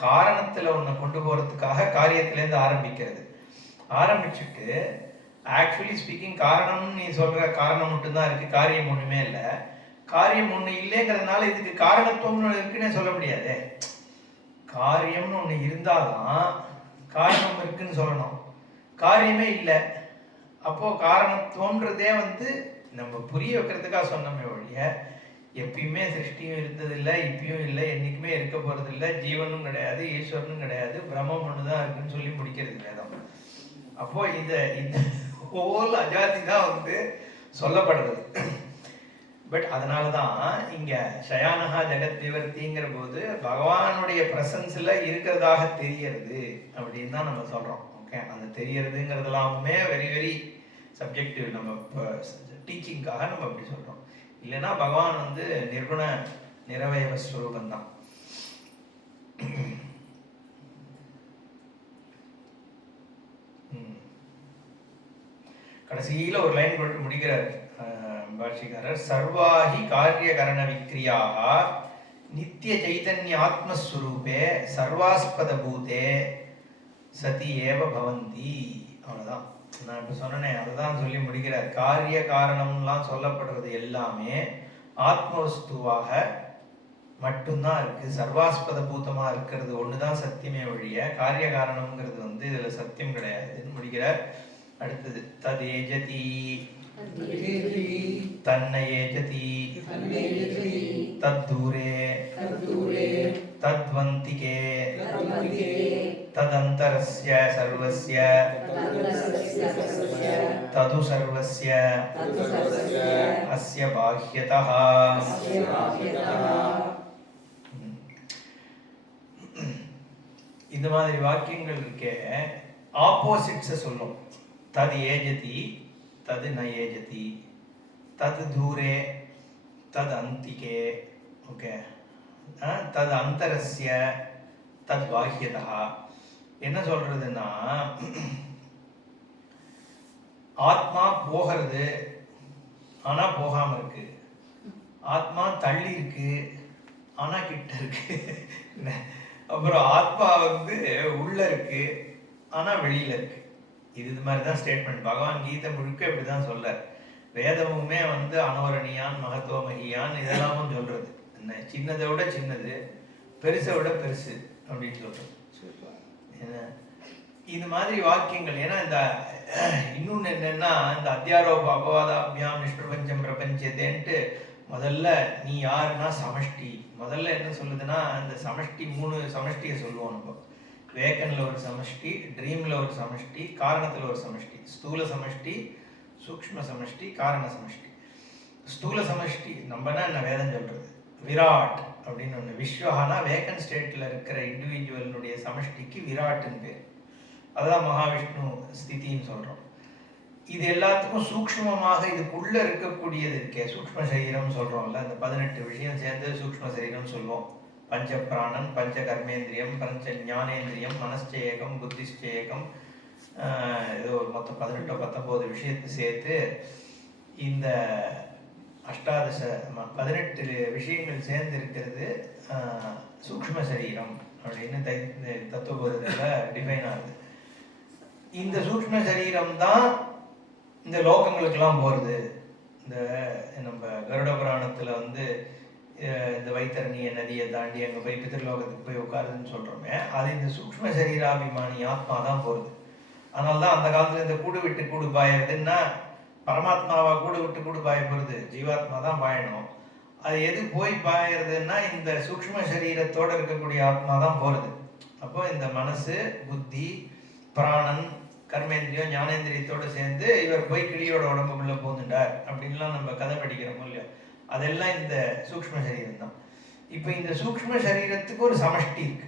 காரணத்துல உன்னை கொண்டு போறதுக்காக காரியத்திலேருந்து ஆரம்பிச்சுட்டு ஆக்சுவலி ஸ்பீக்கிங் காரணம்னு நீ சொல்ற காரணம் மட்டும்தான் இருக்கு, காரியம் ஒண்ணுமே இல்லை. காரியம் ஒண்ணு இல்லைங்கிறதுனால இதுக்கு காரணத்துவம்னு இருக்குன்னே சொல்ல முடியாது. காரியம்னு ஒண்ணு இருந்தாதான் காரணம் இருக்குன்னு சொல்லணும். காரியமே இல்லை, அப்போ காரணத்துவம்ன்றதே நம்ம புரிய வைக்கிறதுக்காக சொன்னோமே ஒழிய, எப்பயுமே சிருஷ்டியும் இருந்ததில்லை, இப்பயும் இல்லை, என்னைக்குமே இருக்க போறது இல்லை, ஜீவனும் கிடையாது, ஈஸ்வரனும் கிடையாது, பிரம்மம் ஒண்ணுதான் இருக்குன்னு சொல்லி முடிக்கிறது வேதம். அப்போ இந்த ஹோல் அஜாதி தான் சொல்லப்படுறது. பட் அதனாலதான் இங்க ஷயானஹா ஜெகத் விவர்த்திங்கிற போது பகவானுடைய பிரசன்ஸ்ல இருக்கிறதாக தெரியறது அப்படின்னு தான் நம்ம சொல்றோம். ஓகே, அந்த தெரியறதுங்கிறதுலாமே வெரி வெரி சப்ஜெக்டிவ். நம்ம டீச்சிங்காக நம்ம அப்படி சொல்றோம். இல்லைன்னா பகவான் நிர்குண நிரவயவ ஸ்வரூபம் தான். கடைசியில ஒரு லைன் போட்டு முடிக்கிறார் பாஷ்யக்காரர். சர்வாஹி காரிய கரண விக்ரியாக நித்திய சைதன்ய ஆத்மஸ்வரூபே சர்வாஸ்பத பூதே சதி ஏவ பவந்தி. அவ்வளவுதான் நான் இப்ப சொன்னேன், அதுதான் சொல்லி முடிக்கிறார். காரிய காரணம்லாம் சொல்லப்படுறது எல்லாமே ஆத்மவஸ்துவாக மட்டும்தான் இருக்கு, சர்வாஸ்பத பூதமா இருக்கிறது ஒண்ணுதான் சத்தியமே ஒழிய காரிய காரணம்ங்கிறது இதுல சத்தியம் கிடையாதுன்னு முடிக்கிறார். அடுத்தது ததேஜதி தன்னயேஜதி தத்தூரே தத்வந்திகே ததந்தரஸ்ய சர்வஸ்ய தது சர்வஸ்ய அஸ்ய பாஹ்யதஹ. இந்த மாதிரி வாக்கியங்கள் இருக்கே ஆப்போசிட்ஸை சொல்லும். தது ஏஜதி தது ந ஏஜதி, தது தூரே தது அந்திகே, ஓகே, தது அந்தரஸ்ய தத் பாஹ்யதஹ. என்ன சொல்றதுன்னா, ஆத்மா போகிறது ஆனா போகாம இருக்கு, ஆத்மா தள்ளி இருக்கு ஆனா கிட்ட இருக்கு, அப்புறம் ஆத்மா உள்ள இருக்கு ஆனா வெளியில இருக்கு. இது மாதிரிதான் ஸ்டேட்மெண்ட். பகவான் கீதை முழுக்க இப்படிதான் சொல்றார். வேதமுமே அனோரணியான் மகத்துவமகியான் இதெல்லாமும் சொல்றது. என்ன, சின்னதை விட சின்னது, பெருசை விட பெருசு அப்படின்னு சொல்றது. இது மாதிரி வாக்கியங்கள். ஏன்னா இந்த இன்னொன்னு என்னன்னா, இந்த அத்தியாரோப அபவாதாபியாம் நிஷ்பிரபஞ்சம் பிரபஞ்சத்தேன்ட்டு முதல்ல நீ யாருன்னா சமஷ்டி. முதல்ல என்ன சொல்லுதுன்னா, இந்த சமஷ்டி 3 சமஷ்டியை சொல்லுவோம் நம்ம. வேக்கன்ல ஒரு சமஷ்டி, ட்ரீம்ல ஒரு சமஷ்டி, காரணத்துல ஒரு சமஷ்டி. ஸ்தூல சமஷ்டி, சூக்ஷ்ம சமஷ்டி, காரண சமஷ்டி. ஸ்தூல சமஷ்டி நம்மனா என்ன வேதம் சொல்றது, விராட் அப்படின்னு ஒண்ணு. விஸ்வஹானா வேக்கன் ஸ்டேட்ல இருக்கிற இண்டிவிஜுவலுடைய சமஷ்டிக்கு விராட்னு பேர். அதுதான் மகாவிஷ்ணு ஸ்திதின்னு சொல்றோம். இது எல்லாத்துக்கும் சூக்ஷ்மமாக இதுக்குள்ள இருக்கக்கூடியது இருக்கே, சூக்ஷ்ம சரீரம் சொல்றோம்ல, அந்த 18 விஷயம் சேர்ந்து சூக்ஷ்ம சரீரம் சொல்லுவோம். பஞ்ச பிராணன், பஞ்ச கர்மேந்திரியம், பஞ்ச ஞானேந்திரியம், மனஸ்சேயகம், புத்திஷ்சேயகம், ஏதோ ஒரு மொத்தம் 18 19 விஷயத்தை சேர்த்து இந்த அஷ்டாதச 18 விஷயங்கள் சேர்ந்து இருக்கிறது சூக்ஷ்ம சரீரம் அப்படின்னு தத்துவபோதத்தில் டிஃபைன் ஆகுது. இந்த சூக்ஷ்ம சரீரம் தான் இந்த லோகங்களுக்கெல்லாம் போகிறது. இந்த நம்ம கருட புராணத்தில் வந்து இந்த வைத்தரணிய நதியை தாண்டி அங்கே போய் பிதிர்லோகத்துக்கு போய் உட்காருதுன்னு சொல்கிறோமே, அது இந்த சூக்ஷ்ம சரீராபிமானி ஆத்மா தான் போகிறது. அதனால தான் அந்த காலத்தில் இந்த கூடு விட்டு கூடு பாயறதுன்னா பரமாத்மாவா கூடு விட்டு கூடு பாய போகிறது, ஜீவாத்மா தான் பாயணும். அது எது போய் பாயறதுன்னா இந்த சூக்ஷ்ம சரீரத்தோடு இருக்கக்கூடிய ஆத்மா தான் போகிறது. அப்போ இந்த மனசு, புத்தி, பிராணன், கர்மேந்திரியம், ஞானேந்திரியத்தோடு சேர்ந்து இவர் போய் கிளியோட உடம்புக்குள்ளே போந்துட்டார் அப்படின்லாம் நம்ம கதை படிக்கிறோமோ இல்லையோ, அதெல்லாம் இந்த சூக்ஷ்ம சரீரம் தான். இப்போ இந்த சூக்ஷ்ம சரீரத்துக்கு ஒரு சமஷ்டி இருக்கு.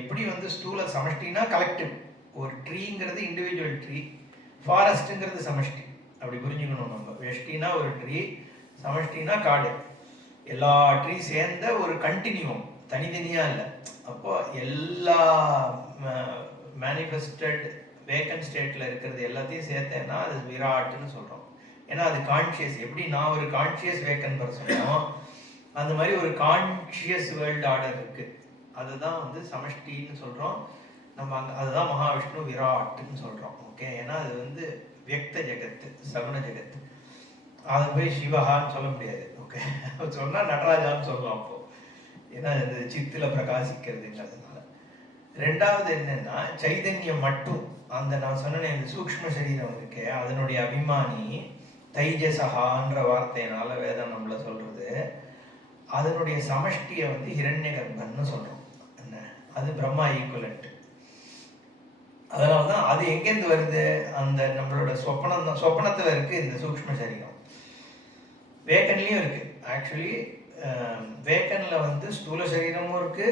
எப்படி வந்து ஸ்தூல சமஷ்டினா கலெக்டிவ், ஒரு ட்ரீங்கிறது இண்டிவிஜுவல் ட்ரீ, ஃபாரஸ்ட்டுங்கிறது சமஷ்டி, அப்படி புரிஞ்சுக்கணும் நம்ம. வெஷ்டினா ஒரு ட்ரீ, சமஷ்டினா காடு, எல்லா ட்ரீ சேர்ந்த ஒரு கண்டினியூம், தனித்தனியாக இல்லை. அப்போ எல்லா மேனிஃபெஸ்டட் வேக்கன்ட் ஸ்டேட்டில் இருக்கிறது எல்லாத்தையும் சேர்த்தேன்னா அது விராட்டுன்னு சொல்கிறோம். ஏன்னா அது கான்ஷியஸ். எப்படி நான் ஒரு கான்ஷியஸ் வேக்கன் பர்சனோ அந்த மாதிரி ஒரு கான்ஷியஸ் வேர்ல்டு ஆர்டர் இருக்குது. அதுதான் வந்து சமஷ்டின்னு சொல்கிறோம் நம்ம. அதுதான் மகாவிஷ்ணு விராட்டுன்னு சொல்கிறோம். ஓகே, ஏன்னா அது வந்து வியக்த ஜெகத்து, சகுன ஜெகத்து. அதை போய் சிவஹான்னு சொல்ல முடியாது. ஓகே, சொன்னால் நடராஜான்னு சொல்லலாம் அப்போ, ஏன்னா அது சித்தில் பிரகாசிக்கிறதுங்கிறதுனால. ரெண்டாவது என்னன்னா சைதன்யம் மட்டும், அந்த நான் சொன்னேன் இந்த சூக்ஷ்ம சரீரம் இருக்கே அதனுடைய அபிமானி தைஜசகான்ற வார்த்தையினால வேதம் நம்மள சொல்றது, அதனுடைய சமஷ்டியை வந்து ஹிரண்ய கர்ப்பன்னு சொல்றோம். என்ன அது பிரம்மா ஈக்குவலண்ட். அதனால்தான் அது எங்கேருந்து வருது, அந்த நம்மளோட சொப்பனம் தான். சொப்பனத்துல இருக்கு இந்த சூக்ஷ்ம சரீரம். வேக்கன்லயும் இருக்கு. ஆக்சுவலி வேக்கன்ல வந்து ஸ்தூல சரீரமும் இருக்கு,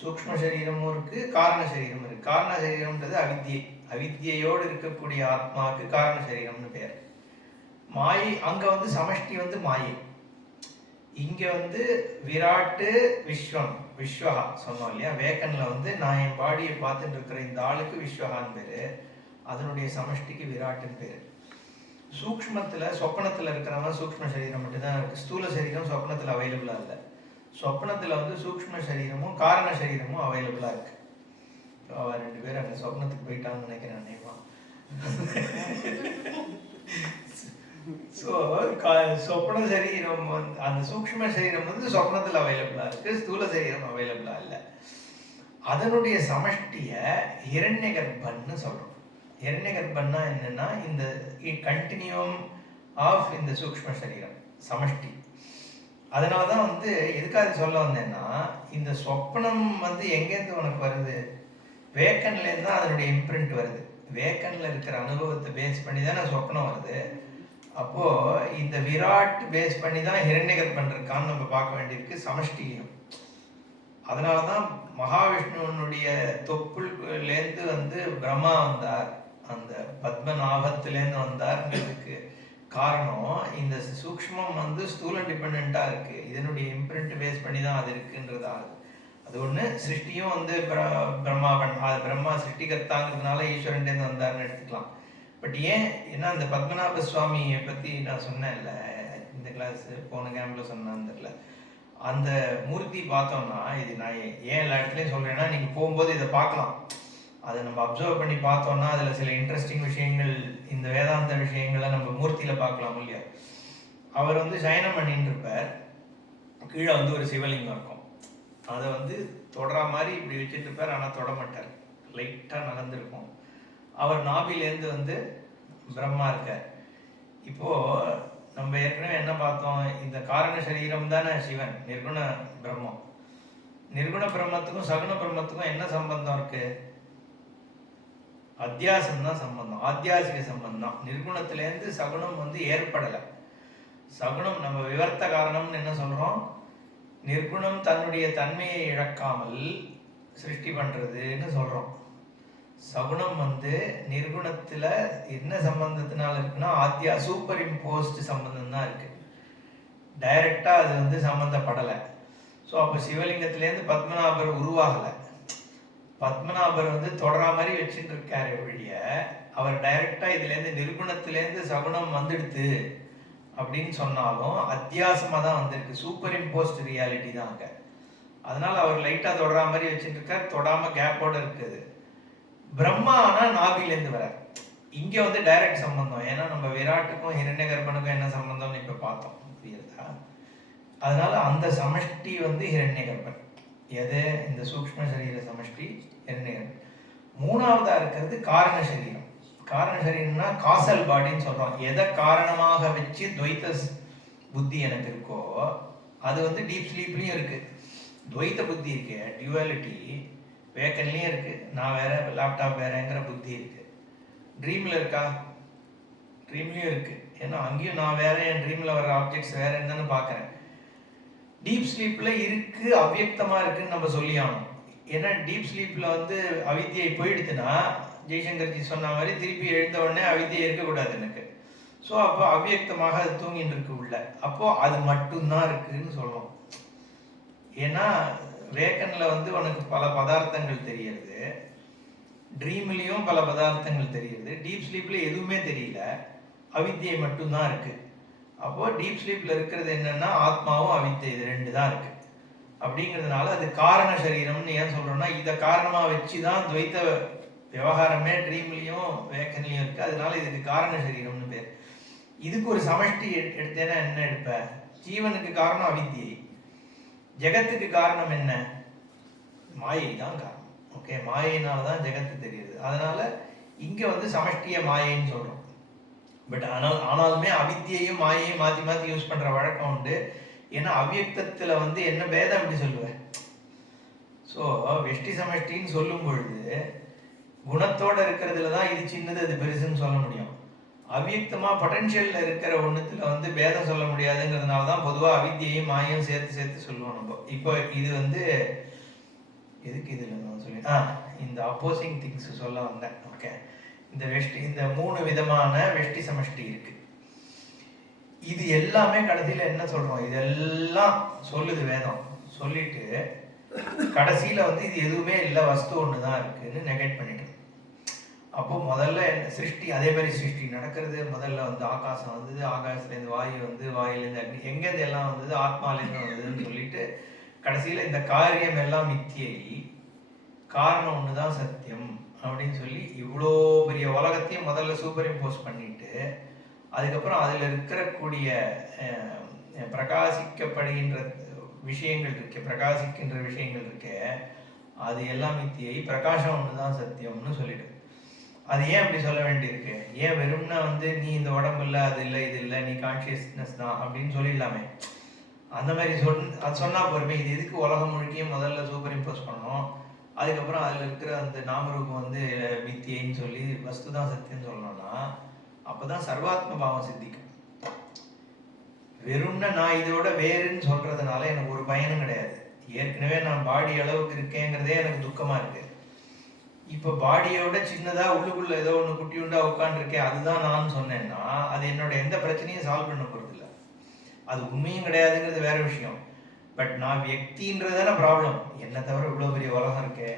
சூக்ஷ்ம சரீரமும் இருக்கு, காரண சரீரமும் இருக்கு. காரண சரீரம்ன்றது அவித்யை, அவித்யோடு இருக்கக்கூடிய ஆத்மாவுக்கு காரண சரீரம்னு பேர். மாயை அங்க வந்து சமஷ்டி வந்து மாயை, இங்க வந்து விராட்டு விஸ்வம், விஸ்வஹா சொன்னோம் இல்லையா. வேக்கன்ல வந்து நான் என் பாடியை பார்த்துட்டு இருக்கிற இந்த ஆளுக்கு விஸ்வஹான்னு பேரு, அதனுடைய சமஷ்டிக்கு விராட்டுன்னு பேரு. சூக்ஷ்மத்துல சொப்பனத்துல இருக்கிறவங்க சூக்ஷ்ம சரீரம் மட்டும்தான் இருக்கு. ஸ்தூல சரீரம் சொப்பனத்துல அவைலபிளா இல்லை. சொப்பனத்துல வந்து சூக்ஷ்ம சரீரமும் காரண சரீரமும் அவைலபிளா இருக்கு. அவ 2 பேரும் அங்க சொப்னத்துக்கு போயிட்டான்னு நினைக்கிறேன். ஸோ சொப்ன சரீரம் வந்து அந்த சூக்ஷ்ம சரீரம் வந்து சொப்னத்தில் அவைலபிளா இருக்கு, ஸ்தூல சரீரம் அவைலபிளா இல்லை. அதனுடைய சமஷ்டிய ஹிரண்ய கர்ப்பன்னு சொல்றோம். ஹிரண்ய கர்ப்பன்னா என்னன்னா இந்த கண்டினியூம் ஆஃப் இந்த சூக்ஷ்ம சரீரம் சமஷ்டி. அதனாலதான் வந்து எதுக்காக சொல்ல வந்தேன்னா, இந்த சொப்பனம் வந்து எங்கேருந்து உனக்கு வருது, வேக்கன்லேருந்து தான் அதனுடைய இம்ப்ரிண்ட் வருது. வேக்கன்ல இருக்கிற அனுபவத்தை பேஸ் பண்ணி தான் சொப்னம் வருது. அப்போ இந்த விராட் பேஸ் பண்ணி தான் ஹிரண்யகர்ப்பன் இருக்கான்னு நம்ம பார்க்க வேண்டியிருக்கு சமஷ்டியும். அதனாலதான் மகாவிஷ்ணுவனுடைய தொப்புள்லேருந்து வந்து பிரம்மா வந்தார், அந்த பத்மநாபத்திலேருந்து வந்தார்ங்கிறதுக்கு காரணம் இந்த சூக்ஷ்மம் வந்து ஸ்தூல டிபெண்டா இருக்கு. இதனுடைய இம்ப்ரிண்ட் பேஸ் பண்ணி தான் அது இருக்குன்றது ஆகுது. அது ஒண்ணு. சிருஷ்டியும் வந்து பிரம்மா பிரம்மா சிருஷ்டிகர்த்தாங்கிறதுனால ஈஸ்வரன்டேருந்து வந்தாருன்னு எடுத்துக்கலாம். பட் ஏன்னா இந்த பத்மநாப சுவாமியை பத்தி நான் சொன்னேன்ல, இந்த கிளாஸ் போன கேம்ப்ல சொன்னேன் தெரியல, அந்த மூர்த்தி பார்த்தோம்னா, இது நான் ஏன் எல்லா இடத்துலையும் சொல்றேன்னா, நீங்க போகும்போது இதை பார்க்கலாம், அதை நம்ம அப்சர்வ் பண்ணி பார்த்தோம்னா அதுல சில இன்ட்ரெஸ்டிங் விஷயங்கள், இந்த வேதாந்த விஷயங்களை நம்ம மூர்த்தியில பார்க்கலாம் இல்லையா. அவர் வந்து சயனம் பண்ணிட்டு இருப்பார், கீழே வந்து ஒரு சிவலிங்கம் இருக்கும், அதை வந்து தொடரா மாதிரி இப்படி வச்சுட்டு இருப்பார், ஆனால் தொட மாட்டார், லைட்டாக நகர்ந்துருக்கும். அவர் நாபிலேருந்து வந்து பிரம்மா இருக்கார். இப்போ நம்ம ஏற்கனவே என்ன பார்த்தோம், இந்த காரண சரீரம் தானே சிவன், நிர்குண பிரம்மம். நிர்குண பிரம்மத்துக்கும் சகுண பிரம்மத்துக்கும் என்ன சம்பந்தம் இருக்கு, அத்தியாசம் தான் சம்பந்தம், ஆத்தியாசிக சம்பந்தம். நிர்குணத்திலேருந்து சகுணம் வந்து ஏற்படலை. சகுணம் நம்ம விவர்த்த காரணம்னு என்ன சொல்றோம், நிர்குணம் தன்னுடைய தன்மையை இழக்காமல் சிருஷ்டி பண்றதுன்னு சொல்றோம். சகுனம் வந்து நிர்குணத்துல என்ன சம்பந்தத்தினால இருக்குன்னா ஆத்யா சூப்பர் இம்போஸ்ட் சம்பந்தம் தான் இருக்கு, டைரக்டா அது வந்து சம்பந்தப்படலை. ஸோ அப்போ சிவலிங்கத்திலேருந்து பத்மநாபர் உருவாகலை. பத்மநாபர் வந்து தொடரா மாதிரி வச்சுட்டு இருக்காரு ஒழிய அவர் டைரக்டா இதுலேருந்து நிர்குணத்திலேருந்து சகுனம் வந்துடுது அப்படின்னு சொன்னாலும் அத்தியாசமா தான் வந்திருக்கு, சூப்பர் இம்போஸ்ட் ரியாலிட்டி தான் அங்க. அதனால அவர் லைட்டா தொடரா மாதிரி வச்சுட்டு இருக்கார், தொடாம கேப்போட இருக்குது. பிரம்மா ஆனா நாபிலேருந்து வர, இங்க வந்து டைரக்ட் சம்பந்தம். ஏன்னா நம்ம விராட்டுக்கும் ஹிரண்ய கர்ப்பனுக்கும் என்ன சம்பந்தம்னு இப்ப பார்த்தோம், புரியுதா? அதனால அந்த சமஷ்டி வந்து ஹிரண்ய கர்ப்பன், எது இந்த சூக்ஷ்ம சரீர சமஷ்டி ஹிரண்ய கர்ப்பன். மூணாவதா இருக்கிறது காரண சரீரம். காரண சரீரம்னா காசல் பாடின்னு சொல்றோம். எதை காரணமாக வச்சு துவைத்த புத்தி எனக்கு இருக்கோ அது வந்து டீப் ஸ்லீப்லயும் இருக்கு. துவைத்த புத்தி இருக்கு, டியூவாலிட்டி வேக்கன்லயும் இருக்கு, நான் வேற லேப்டாப் வேறங்கிற புத்தி இருக்கு. ட்ரீம்ல இருக்கா? ட்ரீம்லயும் இருக்கு. ஏன்னா அங்கேயும் நான் வேற, என் ட்ரீம்ல வர ஆப்ஜெக்ட்ஸ் வேற என்னன்னு பாக்குறேன். டீப் ஸ்லீப்ல இருக்கு, அவ்வியக்தமா இருக்குன்னு நம்ம சொல்லி ஆகணும். ஏன்னா டீப் ஸ்லீப்ல வந்து அவித்தியை போயிடுதுன்னா ஜெய்சங்கர்ஜி சொன்ன மாதிரி திருப்பி எழுந்த உடனே அவித்தியை இருக்கக்கூடாது எனக்கு. ஸோ அப்போ அவ்வியக்தமாக அது தூங்கிட்டு இருக்கு உள்ள, அப்போ அது மட்டும்தான் இருக்குன்னு சொல்லணும். ஏன்னா வேக்கன்ல வந்து உனக்கு பல பதார்த்தங்கள் தெரியறது, ட்ரீம்லயும் பல பதார்த்தங்கள் தெரியுது, டீப் ஸ்லீப்ல எதுவுமே தெரியல, அவித்தியை மட்டும்தான் இருக்கு. அப்போ டீப் ஸ்லீப்ல இருக்கிறது என்னன்னா ஆத்மாவும் அவித்தை, இது ரெண்டு தான் இருக்கு. அப்படிங்கிறதுனால அது காரண சரீரம்னு ஏன் சொல்றோம்னா இதை காரணமா வச்சுதான் துவைத்த விவகாரமே ட்ரீம்லயும் வேக்கன்லயும் இருக்கு. அதனால இதுக்கு காரண சரீரம்னு பேர். இதுக்கு ஒரு சமஷ்டி எடுத்தேன்னா என்ன எடுப்ப? ஜீவனுக்கு காரணம் அவித்தியை, ஜெகத்துக்கு காரணம் என்ன? மாயை தான் காரணம். ஓகே, மாயினால்தான் ஜெகத்து தெரியுது. அதனால இங்க வந்து சமஷ்டிய மாயைன்னு சொல்றோம். பட் ஆனாலுமே அவித்தியையும் மாயையும் மாத்தி மாத்தி யூஸ் பண்ற வழக்கம் உண்டு. ஏன்னா அவ்வியக்தத்துல வந்து என்ன பேதம் அப்படி சொல்லுவேன். ஸோ வெஷ்டி சமஷ்டின்னு சொல்லும் பொழுது குணத்தோட இருக்கிறதுல தான் இது சின்னது அது பெருசுன்னு சொல்ல முடியும். அவ்வியக்தமா பொட்டன்ஷியல்ல இருக்கிற ஒண்ணுத்துல வந்து பேதம் சொல்ல முடியாதுங்கிறதுனால தான் பொதுவா அவித்தியையும் மாயையும் சேர்த்து சேர்த்து சொல்லுவோம் நம்ம. இப்போ இது வந்து எதுக்கு இதுல நான் சொல்லி இந்த அப்போசிங் திங்ஸ் சொல்ல வந்தேன். ஓகே, இந்த வெஷ்டி, இந்த மூணு விதமான வெஷ்டி சமஷ்டி இருக்கு. இது எல்லாமே கடைசியில என்ன சொல்றோம்? இதெல்லாம் சொல்லுது வேதம். சொல்லிட்டு கடைசியில வந்து இது எதுவுமே இல்லை, வஸ்து ஒண்ணுதான் இருக்குன்னு நெகேட் பண்ணிட்டு, அப்போ முதல்ல சிருஷ்டி, அதே மாதிரி சிருஷ்டி நடக்கிறது. முதல்ல வந்து ஆகாசம் வந்தது, ஆகாசத்துலேருந்து வாயு வந்து, வாயுலேருந்து அக்னி, எங்கேருந்து எல்லாம் வந்தது? ஆத்மாலேருந்து வந்ததுன்னு சொல்லிட்டு கடைசியில இந்த காரியம் எல்லாம் மித்தியை, காரணம் ஒண்ணுதான் சத்தியம் அப்படின்னு சொல்லி இவ்வளோ பெரிய உலகத்தையும் முதல்ல சூப்பர் இம்போஸ் பண்ணிட்டு, அதுக்கப்புறம் அதுல இருக்கக்கூடிய பிரகாசிக்கப்படுகின்ற விஷயங்கள் இருக்கு, பிரகாசிக்கின்ற விஷயங்கள் இருக்கு, அது எல்லாம் மித்தியை, பிரகாசம் ஒண்ணுதான் சத்தியம்னு சொல்லிட்டு, அது ஏன் அப்படி சொல்ல வேண்டியிருக்கு? ஏன் வெறும்னா வந்து நீ இந்த உடம்பு இல்லை, அது இல்லை, இது இல்லை, நீ கான்சியஸ்னஸ் தான் அப்படின்னு சொல்லிடலாமே. அந்த மாதிரி அது சொன்னா போருமே. இது எதுக்கு உலகம் முழுக்கையும் முதல்ல சூப்பர் இம்போஸ் பண்ணணும், அதுக்கப்புறம் அதுல இருக்கிற அந்த நாமரூபம் வந்து மித்தியைன்னு சொல்லி வஸ்து தான் சத்தியம்னு சொல்லணும்னா அப்பதான் சர்வாத்ம பாவம் சித்திக்கும். வெறும்னா நான் இதோட வேறுன்னு சொல்றதுனால எனக்கு ஒரு பயனும் கிடையாது. ஏற்கனவே நான் பாடி அளவுக்கு இருக்கேங்கிறதே எனக்கு துக்கமா இருக்கு. இப்ப பாடியோட சின்னதா உள்ளுக்குள்ள ஏதோ ஒண்ணு குட்டி உண்டா உட்காந்துருக்கேன், அதுதான் நான் சொன்னேன்னா அது என்னோட எந்த பிரச்சனையும் சால்வ் பண்ண போறது இல்லை. அது உண்மையும் கிடையாதுங்கிறது வேற விஷயம். பட் நான் வியக்தின்றதான ப்ராப்ளம். என்ன தவிர இவ்வளவு பெரிய உலகம் இருக்கு,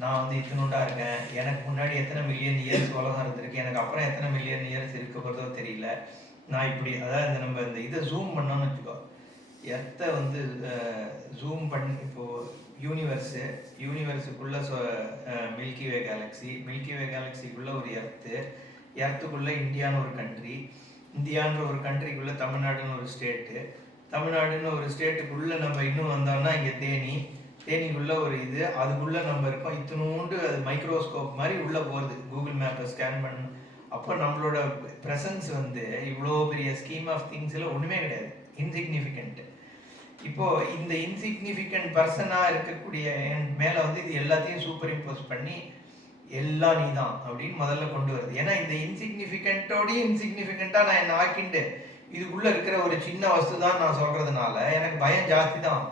நான் வந்து இத்தனுண்டா இருக்கேன், எனக்கு முன்னாடி எத்தனை மில்லியன் இயர்ஸ் உலகம் இருந்திருக்கு, எனக்கு அப்புறம் எத்தனை மில்லியன் இயர்ஸ் இருக்க போறதோ தெரியல. நான் இப்படி, அதாவது நம்ம இந்த இதை ஜூம் பண்ணோம்னு வச்சுக்கோ, எர்த்தை வந்து ஜூம் பண்ணி, இப்போ யூனிவர்ஸுக்குள்ள மில்கி வே கேலக்ஸி, மில்கி வே கேலக்சிக்குள்ள ஒரு எர்த்துக்குள்ள இந்தியான்னு ஒரு கண்ட்ரி, இந்தியான்ற ஒரு கண்ட்ரிக்குள்ள தமிழ்நாடுன்னு ஒரு ஸ்டேட்டு, தமிழ்நாடுன்னு ஒரு ஸ்டேட்டுக்குள்ள நம்ம இன்னும் வந்தோம்னா இங்க தேனிக்குள்ள ஒரு இது, அதுக்குள்ள நம்ம இருக்கோம். இத்தினூண்டு அது மைக்ரோஸ்கோப் மாதிரி உள்ள போறது, கூகுள் மேப்பை ஸ்கேன் பண்ண. அப்போ நம்மளோட ப்ரெசன்ஸ் வந்து இவ்வளோ பெரிய ஸ்கீம் ஆஃப் திங்ஸ்ல ஒண்ணுமே கிடையாது, இன்சிக்னிஃபிகண்ட். இப்போ இந்த இன்சிக்னிஃபிகண்ட் பர்சனா இருக்கக்கூடிய என் மேல வந்து இது எல்லாத்தையும் சூப்பர் இம்போஸ் பண்ணி எல்லாம் நீதான் அப்படின்னு முதல்ல கொண்டு வருது. ஏன்னா இந்த இன்சிக்னிஃபிகண்டோடய இன்சிக்னிஃபிகண்டா நான் என்ன ஆக்கிண்டு இதுக்குள்ள இருக்கிற ஒரு சின்ன வஸ்து தான் நான் சொல்றதுனால எனக்கு பயம் ஜாஸ்தி தான்.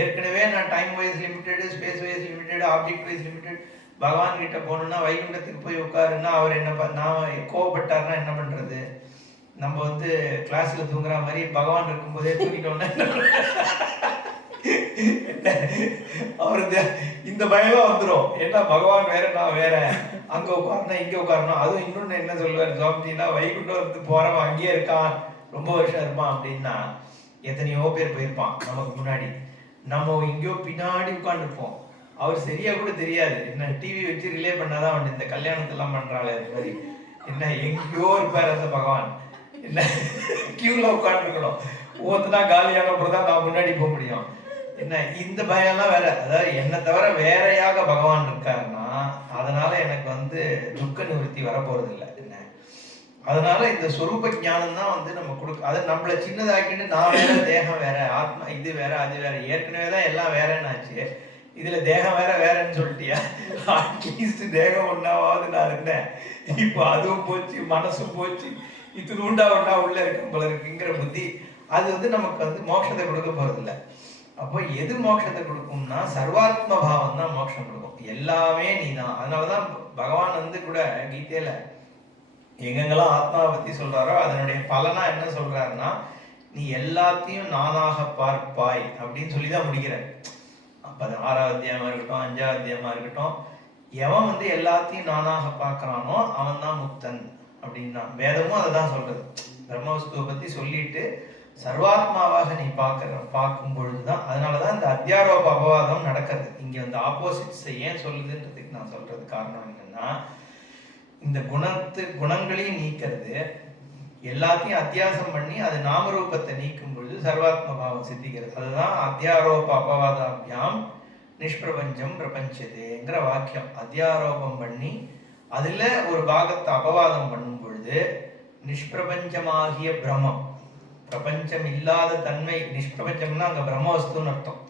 ஏற்கனவே நான் time wise limited, space wise limited, object wise limited, பகவான் கிட்ட போகணும்னா வைகுண்டத்துக்கு போய் உட்காருன்னா அவர் என்ன நான் கோவப்பட்டாருன்னா என்ன பண்றது? நம்ம வந்து கிளாஸ்ல தூங்குற மாதிரி பகவான் இருக்கும்போதே தூங்கிட்டோம்னா அவருக்கு இந்த பயம் வந்துடும். ஏன்னா பகவான் வேற, நான் வேற, அங்க உட்காரணும் இங்க உட்காரணும். அதுவும் இன்னொன்னு என்ன சொல்லுவாரு சுவாமிஜினா, வைகுண்டம் வந்து போறவன் அங்கேயே இருக்கான், ரொம்ப வருஷம் இருப்பான் அப்படின்னா எத்தனையோ பேர் போயிருப்பான் நமக்கு முன்னாடி. நம்ம எங்கேயோ பின்னாடி உட்காந்துருப்போம். அவர் சரியா கூட தெரியாது. என்ன டிவி வச்சு ரிலே பண்ணாதான் அவன் இந்த கல்யாணத்தெல்லாம் பண்றாள் அது மாதிரி. என்ன எங்கேயோ இருப்பார் அந்த பகவான். என்ன கியூல உட்காந்துருக்கணும். ஒவ்வொருத்தனா காலியான தான் நான் முன்னாடி போக முடியும். என்ன இந்த பயம்லாம் வேற. அதாவது என்னை தவிர வேறையாக பகவான் இருக்காருன்னா அதனால எனக்கு வந்து துக்க நிவர்த்தி வரப்போறது இல்லை. என்ன அதனால இந்த சொரூப ஞானம் தான் வந்து நம்ம கொடுக்க. அதை நம்மளை சின்னதாக்கிட்டு நான் வேற, தேகம் வேற, ஆத்மா இது வேற, அது வேற, ஏற்கனவே தான் எல்லாம் வேறன்னாச்சு. இதுல தேகம் வேற வேறன்னு சொல்லிட்டியா? அட்லீஸ்ட் தேகம் ஒன்னாவது நான் இருந்தேன், இப்போ அதுவும் போச்சு, மனசும் போச்சு, இது உண்டா உள்ள இருக்கும் போல இருக்குங்கிற புத்தி அது வந்து நமக்கு வந்து மோட்சத்தை கொடுக்க போறது இல்லை. அப்போ எது மோட்சத்தை கொடுக்கும்னா சர்வாத்ம பாவம் தான் மோட்சம் கொடுக்கும். எல்லாமே நீ தான். அதனாலதான் பகவான் வந்து கூட கீதையில எங்கெங்கெல்லாம் ஆத்மாவை பத்தி சொல்றாரோ அதனுடைய பலனா என்ன சொல்றாருன்னா, நீ எல்லாத்தையும் நானாக பார்ப்பாய் அப்படின்னு சொல்லிதான் முடிக்கிற. அப்ப அது 6வது அத்தியாயமா இருக்கட்டும், 5வது அத்தியாயமா இருக்கட்டும், எவன் வந்து எல்லாத்தையும் நானாக பார்க்கறானோ அவன் தான் முக்தன் அப்படின்னா வேதமும் அதை தான் சொல்றது. பிரம்மவஸ்துவை பத்தி சொல்லிட்டு சர்வாத்மாவாக நீ பார்க்கும் பொழுதுதான். அதனாலதான் இந்த அத்தியாரோப அபவாதம் நடக்கிறது. இங்க வந்து ஆப்போசிட்ஸ் ஏன் சொல்லுதுன்றதுக்கு நான் சொல்றது காரணம் என்னன்னா, இந்த குணங்களையும் நீக்கிறது, எல்லாத்தையும் அத்தியாசம் பண்ணி அது நாமரூபத்தை நீக்கும் பொழுது சர்வாத்ம பாவம் சித்திக்கிறது. அதுதான் அத்தியாரோப அபவாதாபியாம் நிஷ்பிரபஞ்சம் பிரபஞ்சதேங்கிற வாக்கியம். அத்தியாரோபம் பண்ணி அதுல ஒரு பாகத்தை அபவாதம் பண்ணும் பொழுது நிஷ்பிரபஞ்சமாகிய பிரம்மம், பிரபஞ்சம் இல்லாத தன்மை, நிஷ்பிரபஞ்சம்னா அங்க பிரம்மவஸ்துன்னு அர்த்தம்.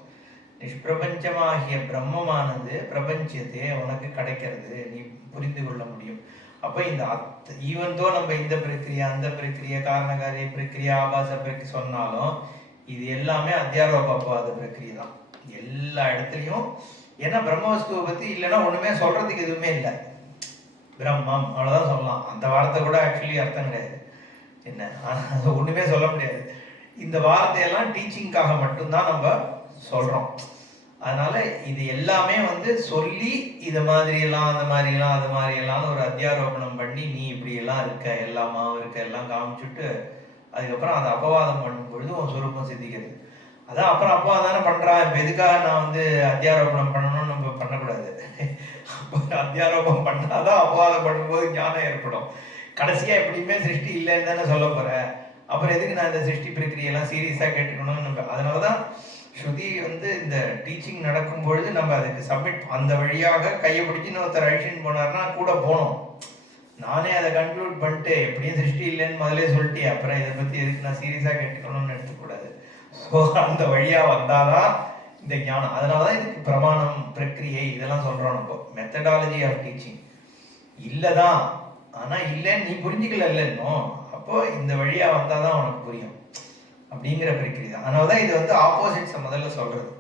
நிஷ்பிரபஞ்சமாகிய பிரம்மமானது பிரபஞ்சத்தே உனக்கு கிடைக்கிறது, நீ புரிந்து கொள்ள முடியும். அப்ப இந்த ஈவன் தோ நம்ம இந்த பிரக்கிரியா, அந்த பிரக்கிரியா, காரணகாரிய பிரக்கிரியா, ஆபாச பிரக்கிரியா சொன்னாலும் இது எல்லாமே அத்தியாரோப அபவாத பிரக்கிரியா தான் எல்லா இடத்துலையும். ஏன்னா பிரம்மவஸ்துவை பத்தி இல்லைன்னா ஒண்ணுமே சொல்றதுக்கு எதுவுமே இல்லை. பிரம்மம் அவ்வளவுதான் சொல்லலாம். அந்த வார்த்தை கூட ஆக்சுவலி அர்த்தம் கிடையாது. என்ன ஒண்ணுமே சொல்ல முடியாது. இந்த வார்த்தையெல்லாம் டீச்சிங்காக மட்டும்தான் நம்ம சொல்றோம். அதனால இது எல்லாமே வந்து சொல்லி இத மாதிரி எல்லாம், அந்த மாதிரி எல்லாம், அது மாதிரி எல்லாம் ஒரு அத்தியாரோபணம் பண்ணி நீ இப்படி எல்லாம் இருக்க, எல்லாமாவும் இருக்க எல்லாம் காமிச்சுட்டு அதுக்கப்புறம் அதை அபவாதம் பண்ணும் பொழுது உன் சுரூபம் சித்திக்கிறது. அதான் அப்புறம் அப்பா தானே பண்றான். இப்ப எதுக்காக நான் வந்து அத்தியாரோபணம் பண்ணணும்னு நம்ம பண்ணக்கூடாது. அத்தியாரோபம் பண்ணாதான் அபவாதம் பண்ணும்போது ஞானம் ஏற்படும். கடைசியா எப்படியுமே சிருஷ்டி இல்லைன்னு தானே சொல்ல போற. அப்புறம் எதுக்கு நான் இந்த சிருஷ்டி பிரக்கிரியெல்லாம் சீரியஸா கேட்டுக்கணும்னு. அதனாலதான் ஸ்ருதி வந்து இந்த டீச்சிங் நடக்கும் பொழுது நம்ம அதுக்கு சப்மிட், அந்த வழியாக கையை பிடிச்சின்னு ஒருத்தர் அழிச்சின்னு போனார்னா கூட போனோம். நானே அதை கன்க்ளூட் பண்ணிட்டு எப்படியும் சிருஷ்டி இல்லைன்னு முதலே சொல்லிட்டு அப்புறம் இதை பத்தி எதுக்கு நான் சீரியஸா கேட்டுக்கணும்னு எடுத்துக்கூடாது. ஸோ அந்த வழியா வந்தாதான் இந்த ஞானம். அதனாலதான் இதுக்கு பிரமாணம், பிரக்கிரியை இதெல்லாம் சொல்றோம். நம்ம மெத்தடாலஜி ஆஃப் டீச்சிங் இல்லதான். ஆனா இல்லைன்னு நீ புரிஞ்சுக்கல இல்லைன்னும், அப்போ இந்த வழியா வந்தாதான் உனக்கு புரியும் அப்படிங்கிற பிரக்கிரியா. அதனாலதான் இது வந்து ஆப்போசிட்ஸை முதல்ல சொல்றது.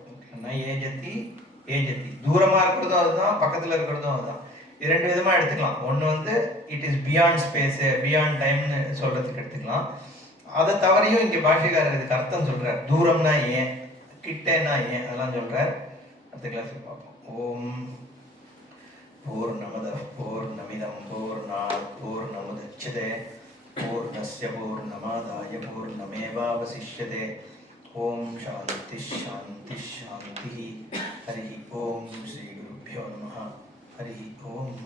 ஏஜத்தி ஏஜத்தி, தூரமா இருக்கிறதும் அதுதான், பக்கத்துல இருக்கிறதும் அதுதான். இது ரெண்டு விதமா எடுத்துக்கலாம். ஒண்ணு வந்து it is beyond space, beyond டைம்னு சொல்றதுக்கு எடுத்துக்கலாம். அதை தவறையும் இங்க பாஷைக்காரர் இதுக்கு அர்த்தம் சொல்றார். தூரம்னா ஏன், கிட்டேனா ஏன், அதெல்லாம் சொல்றார். அடுத்த கிளாஸுக்கு பார்ப்போம். ஓம் பூர்ணமத பூர்ணமிதம் பூர்ணாத் பூர்ணமுதச்யதே பூர்ணஸ்ய பூர்ணமாதாய பூர்ணமேவாவசிஷ்யதே. ஓம் சாந்தி சாந்தி சாந்தி. ஹரி ஓம் ஸ்ரீ குருभ्यो நமः. ஹரி ஓம்.